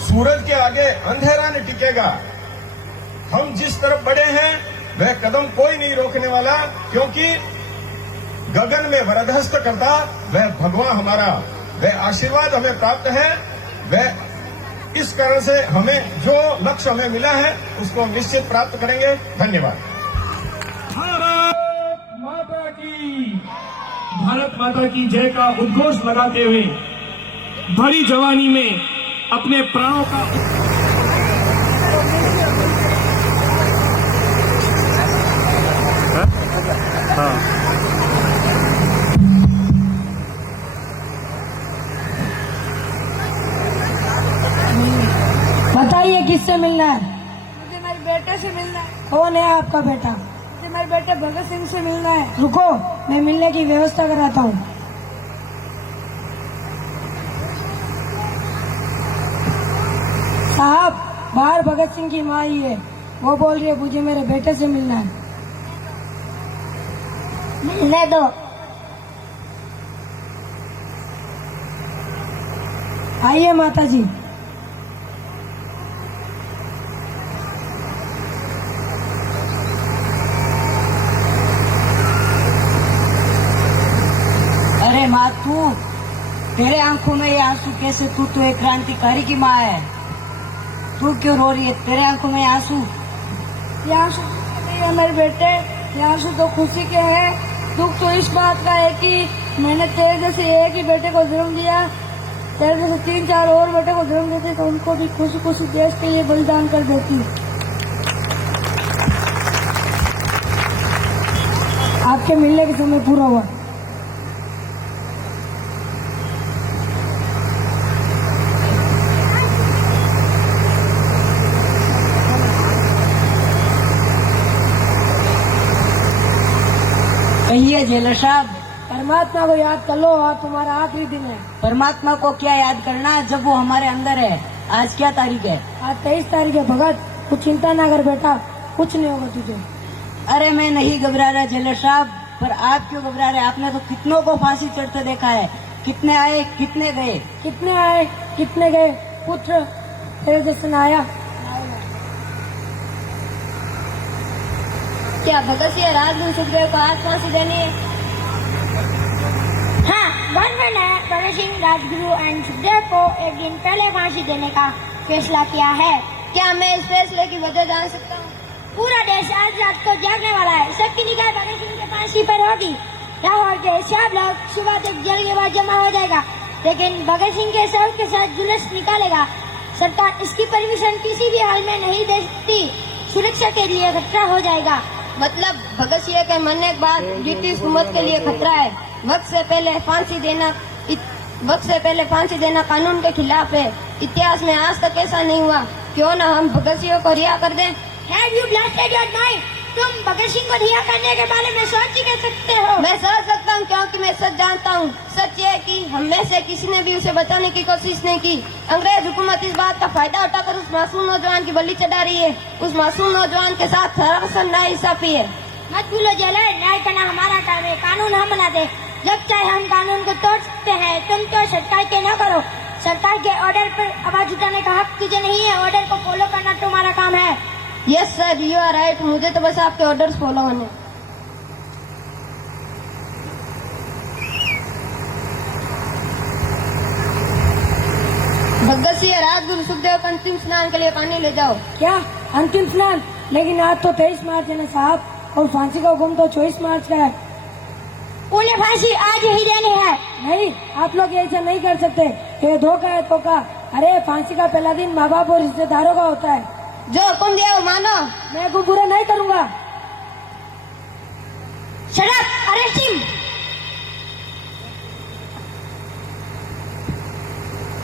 सूरज के आगे अंधेरा नहीं टिकेगा। हम जिस तरफ बढ़े हैं वह कदम कोई नहीं रोकने वाला, क्योंकि गगन में वरदहस्त करता वह भगवान हमारा, वह आशीर्वाद हमें प्राप्त है। वह इस कारण से हमें जो लक्ष्य हमें मिला है उसको हम निश्चित प्राप्त करेंगे। धन्यवाद। भारत माता की, भारत माता की जय का उद्घोष लगाते हुए भरी जवानी में अपने प्राणों का बताइए किससे मिलना है? मुझे मेरे बेटे से मिलना है। कौन है आपका बेटा? मुझे मेरे बेटे भगत सिंह से मिलना है। रुको, मैं मिलने की व्यवस्था कराता हूँ। साहब, बाहर भगत सिंह की माँ ही है, वो बोल रही है मुझे मेरे बेटे से मिलना है। मिलने दो। आइए माता जी। अरे माँ, तू, तेरे आंखों में ये आंसू कैसे? तू तो एक क्रांतिकारी की माँ है, तू क्यों रो रही है? तेरे आंखों में आंसू? ये आंसू नहीं है मेरे बेटे, ये आंसू तो खुशी के हैं। दुख तो इस बात का है कि मैंने तेरे जैसे एक ही बेटे को जन्म दिया, तेरे जैसे 3-4 और बेटे को जन्म देते तो उनको भी खुशी खुशी देश के लिए बलिदान कर देती। आपके मिलने का समय पूरा हुआ। कहिए जेलर साहब। परमात्मा को याद कर लो, आज तुम्हारा आखिरी दिन है। परमात्मा को क्या याद करना जब वो हमारे अंदर है। आज क्या तारीख है? आज 23 तारीख है। भगत, कुछ चिंता ना कर बेटा, कुछ नहीं होगा तुझे। अरे मैं नहीं घबरा रहा जेलर साहब, पर आप क्यों घबरा रहे? आपने तो कितनों को फांसी चढ़ते देखा है, कितने आए कितने गए। कितने आए कितने गए? पुत्र तेरे जैसे ना आया। क्या भगत सिंह राजगुरु सुखदेव को आज फांसी देनी है? हाँ, गवर्नमेंट ने भगत सिंह, राजगुरु एंड सुखदेव को एक दिन पहले फांसी देने का फैसला किया है। क्या मैं इस फैसले की वजह जान सकता हूँ? पूरा देश आज रात को जागने वाला है। सबकी निगाह भगत सिंह के फांसी पर होगी। लाहौर के सब लोग सुबह तक जल के बाद जमा हो जाएगा, लेकिन भगत सिंह के शव के साथ जुलूस निकालेगा। सरकार इसकी परमिशन किसी भी हाल में नहीं दे सकती, सुरक्षा के लिए खतरा हो जाएगा। मतलब भगत सिंह के मरने के बाद ब्रिटिश हुकूमत के लिए खतरा है। वक्त से पहले फांसी देना कानून के खिलाफ है। इतिहास में आज तक ऐसा नहीं हुआ। क्यों ना हम भगत सिंह को रिहा कर दें? Have you blasted your mind? तुम भगत सिंह को रिहा करने के बारे में सोच ही कर सकते हो? मैं सोच सकता हूँ, क्योंकि मैं सच जानता हूँ। सच ये है कि हम में से किसी ने भी उसे बचाने की कोशिश नहीं की। अंग्रेज हुकूमत इस बात का फायदा उठाकर उस मासूम नौजवान की बलि चढ़ा रही है। उस मासूम नौजवान के साथ सरासर नाइंसाफी है। मत भूलो जेलर, न्याय करना हमारा काम है, कानून हम बनाते। जब चाहे हम कानून को तोड़ सकते हैं। तुम तो सरकार के न करो। सरकार के ऑर्डर पर आवाज उठाने का हक तुझे नहीं है। ऑर्डर को फॉलो करना तुम्हारा काम है। Yes sir, you are right. मुझे तो बस आपके ऑर्डर्स फॉलो करने। भगत सिंह, राजगुरु सुखदेव को अंतिम स्नान के लिए पानी ले जाओ। क्या अंतिम स्नान? लेकिन आज तो 23 मार्च है ना साहब, और फांसी का हुक्म तो 24 मार्च का है। उन्हें फांसी आज ही देनी है। नहीं, आप लोग ऐसा नहीं कर सकते, ये धोखा है धोखा। अरे फांसी का पहला दिन माँ बाप और रिश्तेदारों का होता है। जो हुक्म दिया वो मानो। मैं को बुरा नहीं करूँगा। Shut up! Arrest him!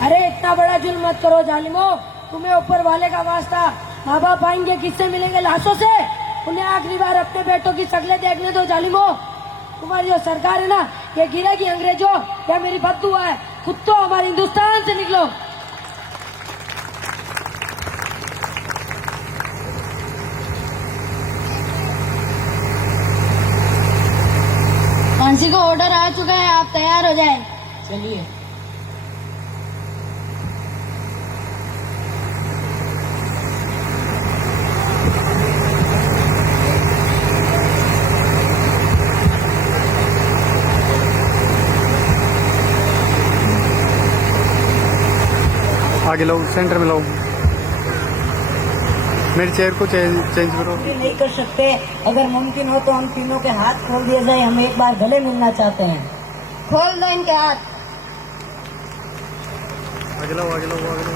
अरे इतना बड़ा जुल्म मत करो जालिमो, तुम्हें ऊपर वाले का वास्ता। माँ बाप आएंगे किससे मिलेंगे? लाशों से। उन्हें आखिरी बार अपने बेटों की शक्लें देखने दो जालिमो। तुम्हारी जो सरकार है ना, ये गिरेगी अंग्रेजों। या मेरी बद्दुआ है, खुद तो हमारे हिंदुस्तान से निकलो। फांसी का ऑर्डर आ चुका है, आप तैयार हो जाए। चलिए। आगे लो, सेंटर में लो। मेरी चेयर को चेंज करो। नहीं कर सकते, अगर मुमकिन हो तो हम तीनों के हाथ खोल दिए जाए, हम एक बार गले मिलना चाहते हैं। खोल दो इनके हाथ। आगे लो, आगे लो, आगे लो।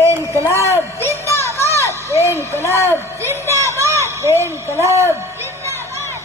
इनकलाब जिंदाबाद, इनकलाब जिंदाबाद, इनकलाब। जिंदाबाद।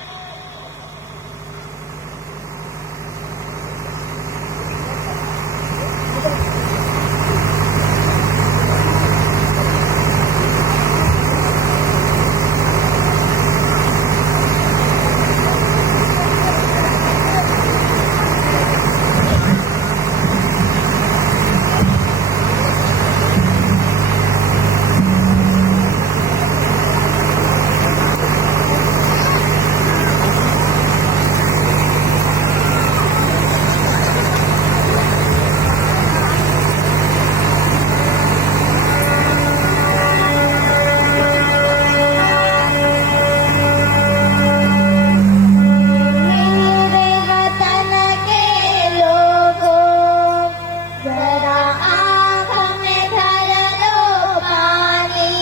मेरे वतन के लोगों, जरा आँखों में भर लो पानी।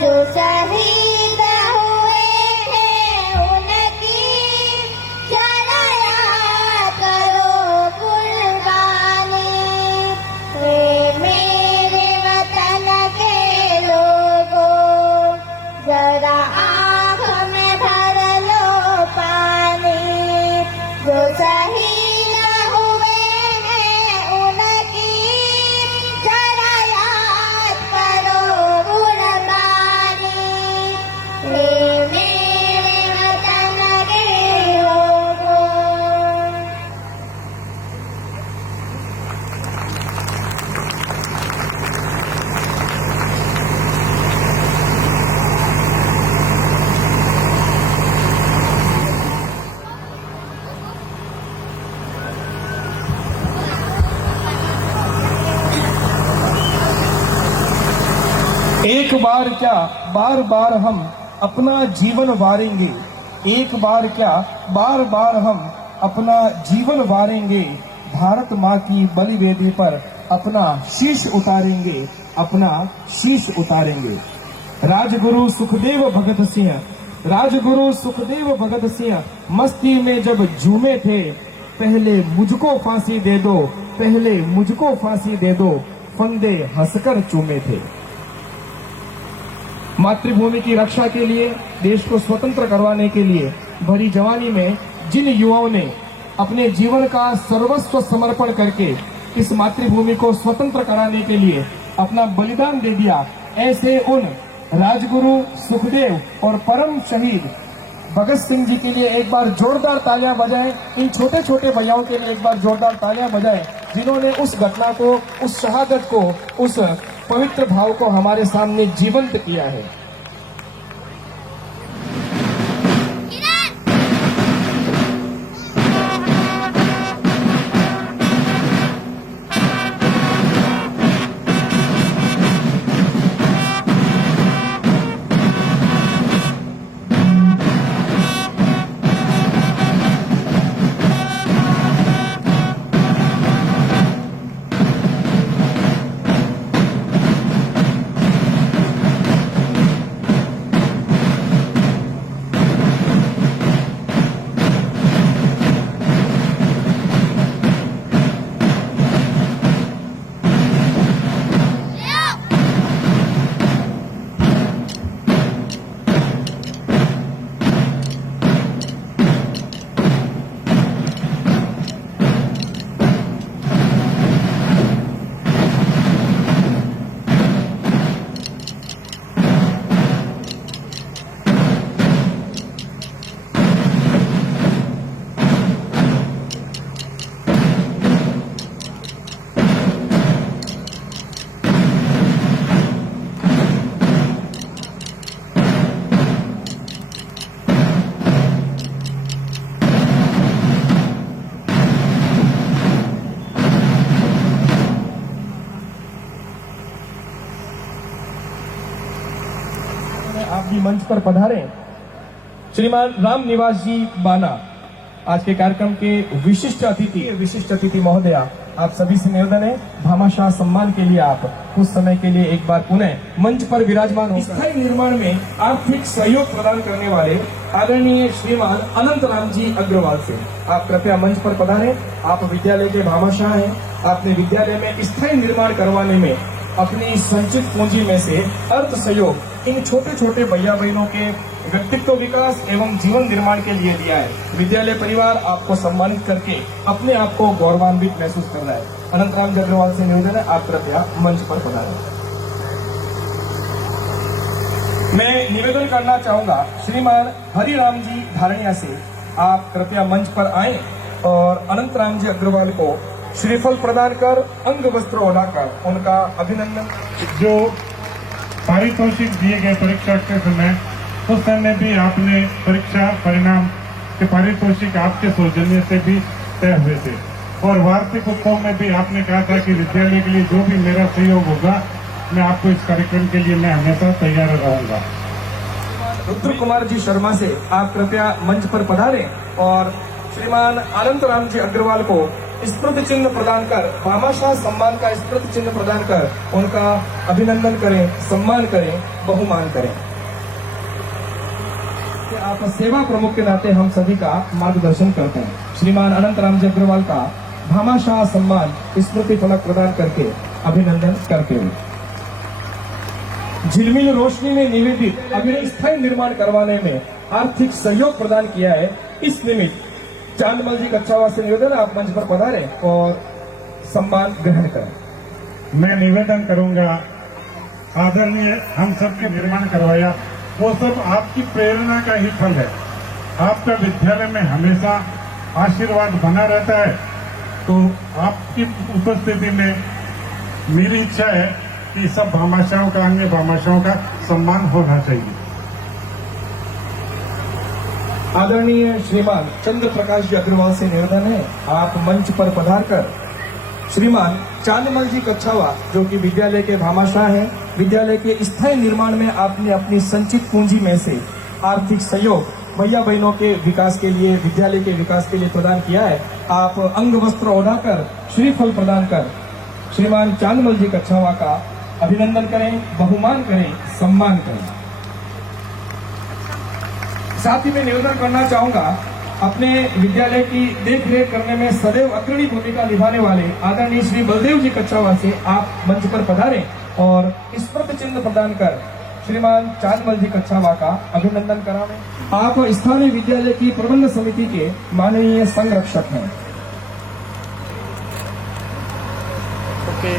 जो शहीद हुए हैं उनकी जरा याद करो कुर्बानी। मेरे वतन के लोगों, जरा आँखों में भर लो पानी। जो शहीद हुए हैं उनकी जरा याद करो कुर्बानी। मेरे वतन के लोगों। एक बार क्या बार बार हम अपना जीवन वारेंगे। एक बार क्या बार बार हम अपना जीवन वारेंगे। भारत माँ की बलिवेदी पर अपना शीश उतारेंगे, अपना शीश उतारेंगे। राजगुरु सुखदेव भगत सिंह, राजगुरु सुखदेव भगत सिंह मस्ती में जब झूमे थे, पहले मुझको फांसी दे दो, पहले मुझको फांसी दे दो, फंदे हंसकर चूमे थे। मातृभूमि की रक्षा के लिए, देश को स्वतंत्र करवाने के लिए भरी जवानी में जिन युवाओं ने अपने जीवन का सर्वस्व समर्पण करके इस मातृभूमि को स्वतंत्र कराने के लिए अपना बलिदान दे दिया, ऐसे उन राजगुरु सुखदेव और परम शहीद भगत सिंह जी के लिए एक बार जोरदार तालियां बजाएं। इन छोटे छोटे भैयाओं के लिए एक बार जोरदार तालियां बजाएं, जिन्होंने उस घटना को, उस शहादत को, उस पवित्र भाव को हमारे सामने जीवंत किया है। है आप भी मंच पर पधारें। श्रीमान राम निवास जी बाना आज के कार्यक्रम के विशिष्ट अतिथि महोदया, आप सभी से निवेदन है भामाशाह सम्मान के लिए आप कुछ समय के लिए एक बार पुनः मंच पर विराजमान हो। स्थायी निर्माण में आर्थिक सहयोग प्रदान करने वाले आदरणीय श्रीमान अनंत राम जी अग्रवाल से आप कृपया मंच पर पधारें। आप विद्यालय के भामाशाह हैं। आपने विद्यालय में स्थायी निर्माण करवाने में अपनी संचित पूंजी में से अर्थ सहयोग इन छोटे छोटे भैया बहनों के व्यक्तित्व विकास एवं जीवन निर्माण के लिए दिया है। विद्यालय परिवार आपको सम्मानित करके अपने आप को गौरवान्वित महसूस कर रहा है। अनंत राम जी अग्रवाल से निवेदन है आप कृपया मंच पर पधारें। मैं निवेदन करना चाहूंगा श्रीमान हरिराम जी धारणिया से आप कृपया मंच पर आए और अनंत राम जी अग्रवाल को श्रीफल प्रदान कर अंग वस्त्र ओढ़ाकर उनका अभिनंदन। जो पारितोषिक दिए गए परीक्षा के समय उस समय भी आपने परीक्षा परिणाम के पारितोषिक आपके सौजन्य से भी तय हुए थे और वार्षिक उत्सव में भी आपने कहा था कि विद्यालय के लिए जो भी मेरा सहयोग होगा मैं आपको इस कार्यक्रम के लिए मैं हमेशा तैयार रहूंगा। रुद्र कुमार जी शर्मा से आप कृपया मंच पर पधारें और श्रीमान अनंत राम जी अग्रवाल को स्मृति चिन्ह प्रदान कर भामाशाह सम्मान का स्मृति चिन्ह प्रदान कर उनका अभिनंदन करें, सम्मान करें, बहुमान करें। आप सेवा प्रमुख के नाते हम सभी का मार्गदर्शन करते हैं। श्रीमान अनंत राम जी अग्रवाल का भामाशाह सम्मान स्मृति फलक प्रदान करके अभिनंदन करते हुए झिलमिल रोशनी में निवेदित अभी स्थायी निर्माण करवाने में आर्थिक सहयोग प्रदान किया है। इस निमित्त चांदमल जी कच्छावा से निवेदन आप मंच पर पधारें और सम्मान ग्रहण करें। मैं निवेदन करूंगा आदरणीय हम सबके निर्माण करवाया वो सब आपकी प्रेरणा का ही फल है। आपका विद्यालय में हमेशा आशीर्वाद बना रहता है, तो आपकी उपस्थिति में मेरी इच्छा है कि सब भामाशाहों का अन्य भामाशाहों का सम्मान होना चाहिए। आदरणीय श्रीमान चंद्र प्रकाश जी अग्रवाल से निवेदन है आप मंच पर पधारकर श्रीमान चांदमल जी कच्छावा जो कि विद्यालय के भामाशाह हैं, विद्यालय के स्थायी निर्माण में आपने अपनी संचित पूंजी में से आर्थिक सहयोग भैया बहनों के विकास के लिए, विद्यालय के विकास के लिए प्रदान किया है। आप अंग वस्त्र ओढ़ाकर श्रीफल प्रदान कर श्रीमान चांदमल जी कच्छावा का अभिनंदन करें, बहुमान करें, सम्मान करें। साथ ही मैं निवेदन करना चाहूंगा अपने विद्यालय की देखरेख करने में सदैव अग्रणी भूमिका निभाने वाले आदरणीय श्री बलदेव जी कच्छावा से आप मंच पर पधारें और स्मृति चिन्ह प्रदान कर श्रीमान चांदमल जी कच्छावा का अभिनंदन करावें। आप स्थानीय विद्यालय की प्रबंध समिति के माननीय संरक्षक हैं। ओके,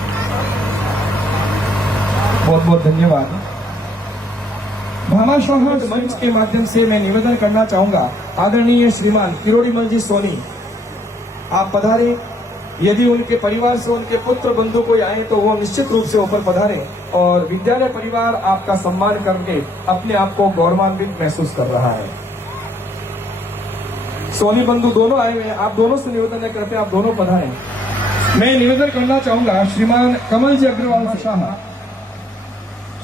बहुत बहुत धन्यवाद। भामाशाह मंच के माध्यम से मैं निवेदन करना चाहूंगा आदरणीय श्रीमान किरोड़ीमल जी सोनी आप पधारें। यदि उनके परिवार से उनके पुत्र बंधु कोई आए तो वो निश्चित रूप से ऊपर पधारें और विद्यालय परिवार आपका सम्मान करके अपने आप को गौरवान्वित महसूस कर रहा है। सोनी बंधु दोनों आए हुए हैं, आप दोनों से निवेदन है कृपया आप दोनों पधारें। मैं निवेदन करना चाहूंगा श्रीमान कमल जी अग्रवाल शाह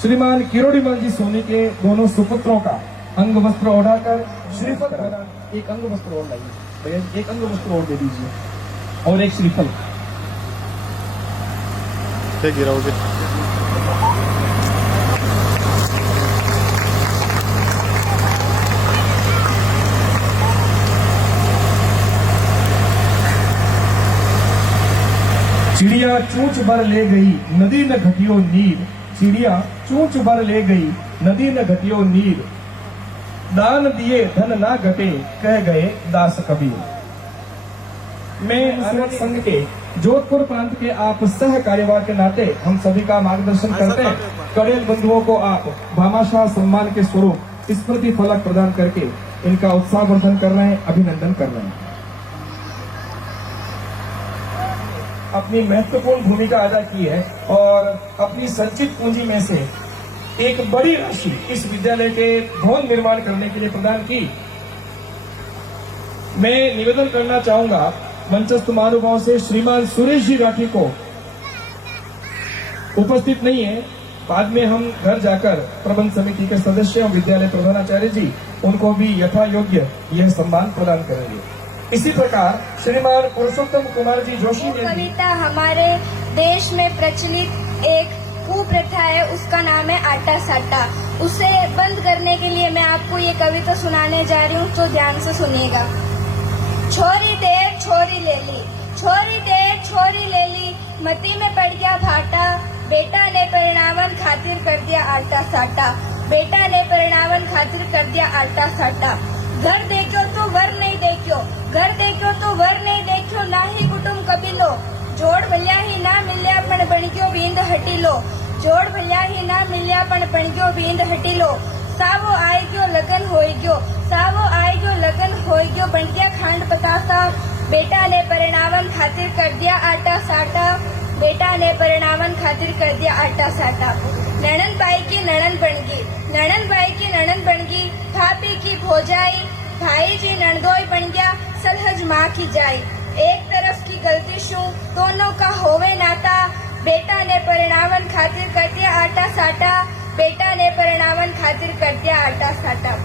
श्रीमान किरोड़ीमल जी सोनी के दोनों सुपुत्रों का अंग वस्त्र ओढ़ाकर श्रीफल एक अंग वस्त्र ओढ़ लाइए, एक अंग वस्त्र ओढ़ दे दीजिए और एक श्रीफल। क्या गिराओगे? चिड़िया चूंच भर ले गई नदी न घटियो नीर, चिड़िया चूंच भर ले गई नदी न घटियो नीर, दान दिए धन ना घटे कह गए दास कबीर। मैं सेवक संघ के जोधपुर प्रांत के आप सह कार्यवाह के नाते हम सभी का मार्गदर्शन करते हैं। कड़ेल बंधुओं को आप भामाशाह सम्मान के स्वरूप स्मृति फलक प्रदान करके इनका उत्साहवर्धन कर रहे हैं, अभिनंदन कर रहे हैं। अपनी महत्वपूर्ण भूमिका अदा की है और अपनी संचित पूंजी में से एक बड़ी राशि इस विद्यालय के भवन निर्माण करने के लिए प्रदान की। मैं निवेदन करना चाहूंगा मंचस्थ महानुभाव से श्रीमान सुरेश जी राठी को उपस्थित नहीं है बाद में हम घर जाकर प्रबंध समिति के सदस्य और विद्यालय प्रधानाचार्य जी उनको भी यथा योग्य यह सम्मान प्रदान करेंगे। इसी प्रकार श्रीमान पुरुषोत्तम कुमार जी जोशी ने भी कविता हमारे देश में प्रचलित एक कुप्रथा है, उसका नाम है आटा साटा। उसे बंद करने के लिए मैं आपको ये कविता सुनाने जा रही हूँ, तो ध्यान से सुनिएगा। छोरी दे छोरी ले ली, छोरी दे छोरी ले ली, मती में पड़ गया भाटा, बेटा ने परिणामन खातिर कर दिया आटा साटा, बेटा ने परिणामन खातिर कर दिया आटा साटा। घर देखो तो वर नहीं देखो, घर देखो तो वर नहीं देखो, ना ही कुटुंब कबीलो, जोड़ भल्या ही ना मिल्या पण बन गयो बींद हटी लो, जोड़ भल्या ही ना मिल्या पण बन गयो बींद हटी लो। सावो आए गयो लगन होई गयो, सावो आए गयो लगन होई गयो, बन गया खांड पतासा, बेटा ने परिणामन खातिर कर दिया आटा साटा, बेटा ने परिणामन खातिर कर दिया आटा साटा। नणन बाई की नणन बन गई, नणन बाई की नणन बन गई, भाभी की भोजाई, भाई जी नणदोई बन गया, सलहज माँ की जाई। एक तरफ की गलती शू दोनों का होवे नाता, बेटा ने परिणामन खातिर कर दिया आटा साटा, बेटा ने परिणामन खातिर कर दिया आटा साटा।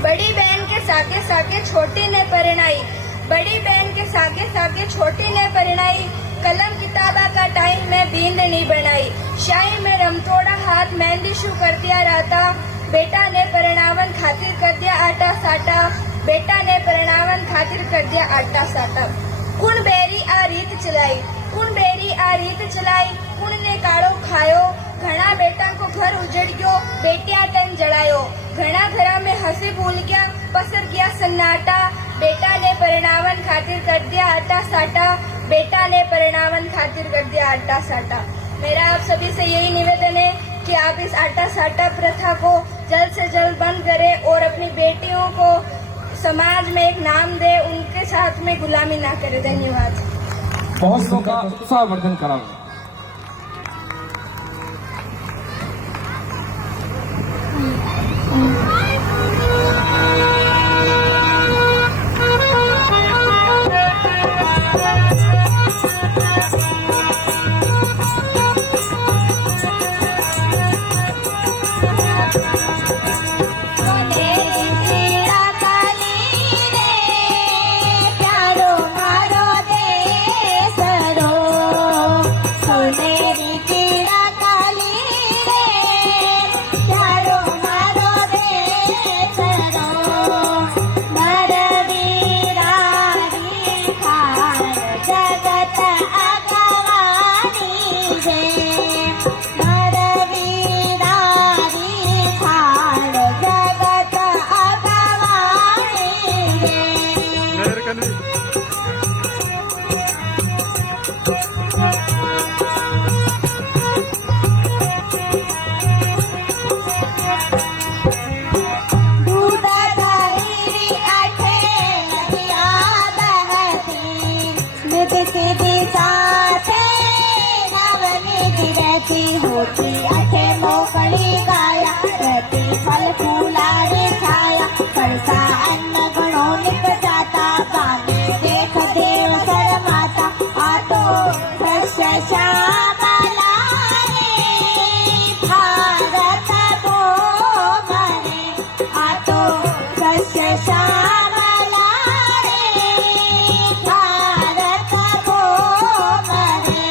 बड़ी बहन के सागे सागे छोटी ने परिणाई, बड़ी बहन के सागे सागे छोटी ने परिणाई, कलम किताबा का टाइम में बींद नहीं बनाई, शाही में रमतोड़ा हाथ मेहंदी शू कर दिया राता, बेटा ने परिणामन खातिर कर दिया आटा साटा, बेटा ने परिणामन खातिर कर दिया आटा साटा। कुण बेरी आ रीत चलाई, कुण बेरी आ रीत चलाई, कुण ने काड़ो खायो, घना बेटा को घर उजड़ गयो, बेटिया तन जड़ायो, घना घरा में हंसी भूल गया, पसर गया सन्नाटा, बेटा ने परिणामन खातिर कर दिया आटा साटा, बेटा ने परिणामन खातिर कर दिया आटा साटा। मेरा आप सभी से यही निवेदन है कि आप इस आटा साटा प्रथा को जल्द से जल्द बंद करें और अपनी बेटियों को समाज में एक नाम दे, उनके साथ में गुलामी ना करे। धन्यवाद। महोत्सव का उत्साहवर्धन करावे। होती अठे मोकड़ी गाया, रहती फल फूलारी छाया, परसा अन्न गणो निपटाता, गाने देख देव सर माता, आतो दृश्य श्यामला रे, भारत को मरे, आतो दृश्य श्यामला रे, भारत को मरे,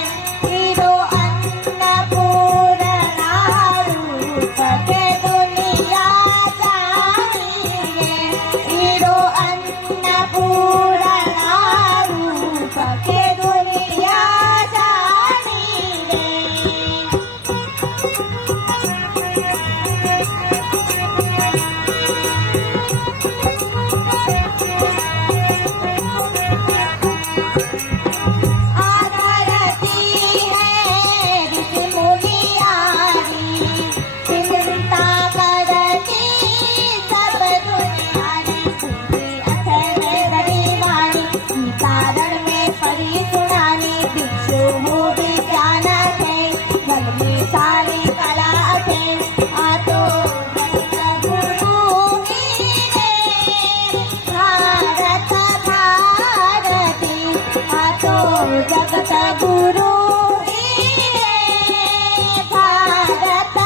हीरो के दुनिया जानी रे, हीरो अन्नपूर्णा रूप के दुनिया जानी रे। आरती है ऋषि मुनियारी, चिंता करती सब दुनियारी, पूरी अथर्व गरीबानी, कारण में परी सुनानी, भिक्षु हो विज्ञान है, जग में सारी कला है, आतो जगत गुरु रे, भारत भारती, आतो जगत गुरु रे, भारत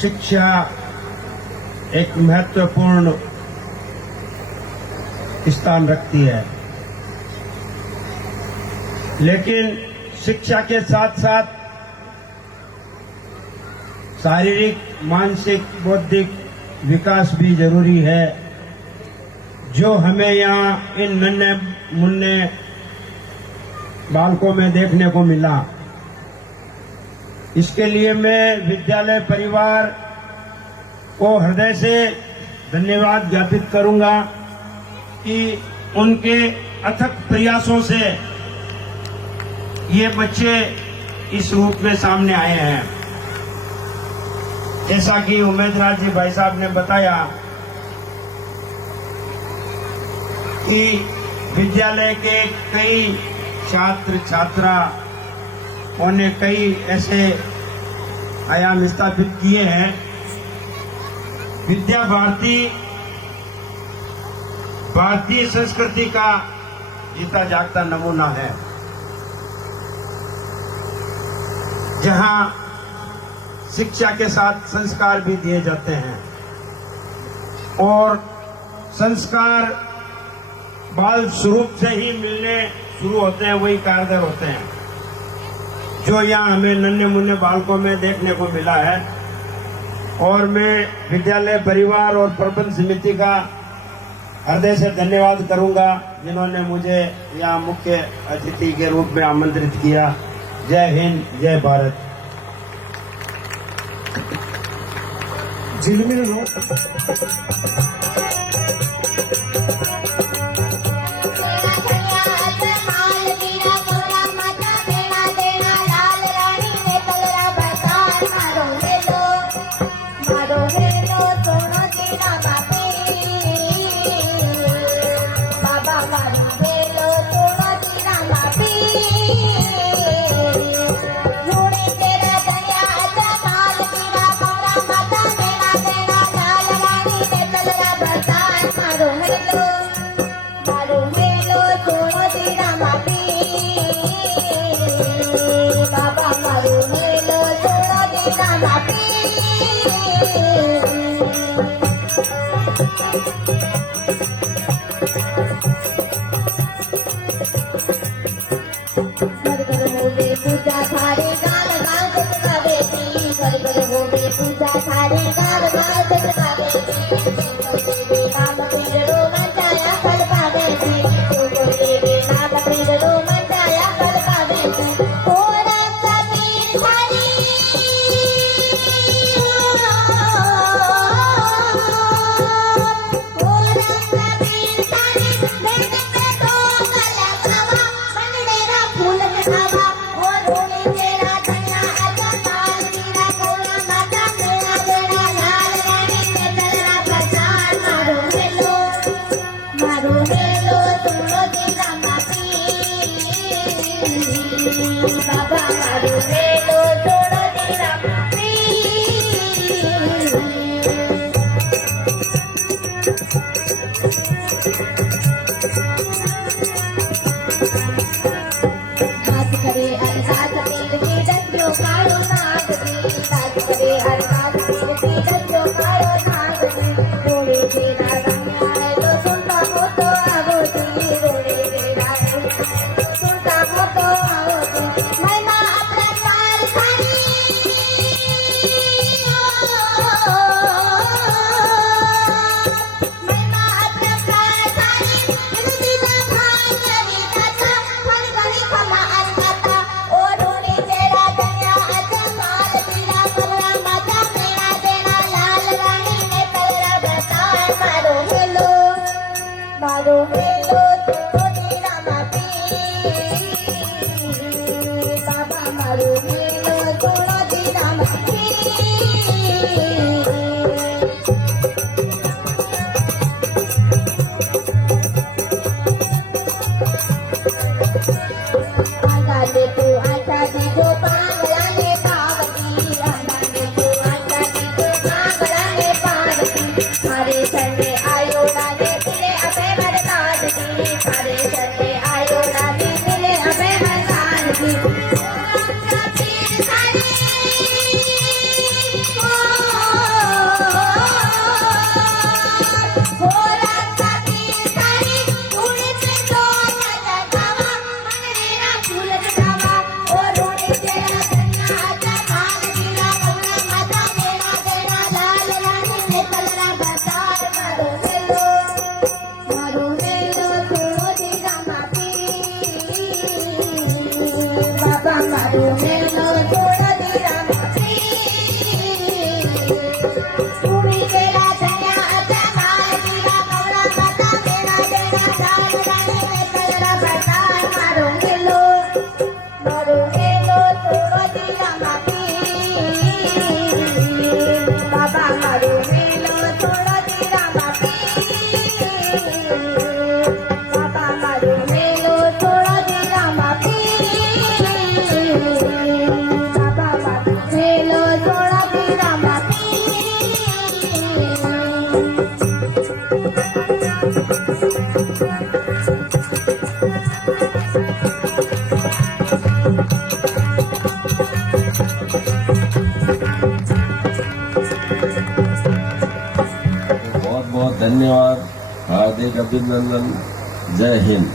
शिक्षा एक महत्वपूर्ण स्थान रखती है, लेकिन शिक्षा के साथ साथ शारीरिक, मानसिक, बौद्धिक विकास भी जरूरी है, जो हमें यहाँ इन नन्हे मुन्ने बालकों में देखने को मिला। इसके लिए मैं विद्यालय परिवार को हृदय से धन्यवाद ज्ञापित करूंगा कि उनके अथक प्रयासों से ये बच्चे इस रूप में सामने आए हैं। जैसा कि उमेदराज जी भाई साहब ने बताया कि विद्यालय के कई छात्र छात्रा उन्होंने कई ऐसे आयाम स्थापित किए हैं। विद्या भारती भारतीय संस्कृति का जीता जागता नमूना है, जहां शिक्षा के साथ संस्कार भी दिए जाते हैं और संस्कार बाल स्वरूप से ही मिलने शुरू होते हैं, वही कारगर होते हैं, जो यहाँ हमें नन्हे मुन्ने बालकों में देखने को मिला है। और मैं विद्यालय परिवार और प्रबंध समिति का हृदय से धन्यवाद करूंगा, जिन्होंने मुझे यहाँ मुख्य अतिथि के रूप में आमंत्रित किया। जय हिंद, जय भारत। झिलमिल मेलो थोड़ा धीरा माफी तुम्ही केला छया आता माय दिवा मोरा पता मेरा देना जान रानी में तेरा बता मारो मेलो थोड़ा धीरा माफी बाबा मारो मेलो थोड़ा धीरा माफी बाबा मारो मेलो थोड़ा धीरा माफी बाबा मारो मेलो थोड़ा धीरा माफी बहुत बहुत धन्यवाद, हार्दिक अभिनंदन, जय हिंद।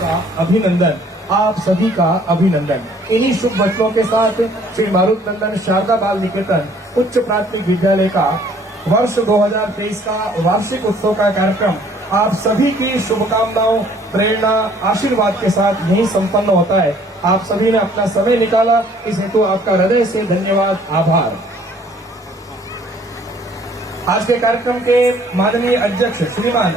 का अभिनंदन, आप सभी का अभिनंदन। इन्हीं शुभ वचनों के साथ श्री मारुत नंदन शारदा बाल निकेतन उच्च प्राथमिक विद्यालय का वर्ष 2023 का वार्षिक उत्सव का कार्यक्रम आप सभी की शुभकामनाओं, प्रेरणा, आशीर्वाद के साथ यही संपन्न होता है। आप सभी ने अपना समय निकाला, इस हेतु आपका हृदय से धन्यवाद, आभार। आज के कार्यक्रम के माननीय अध्यक्ष श्रीमान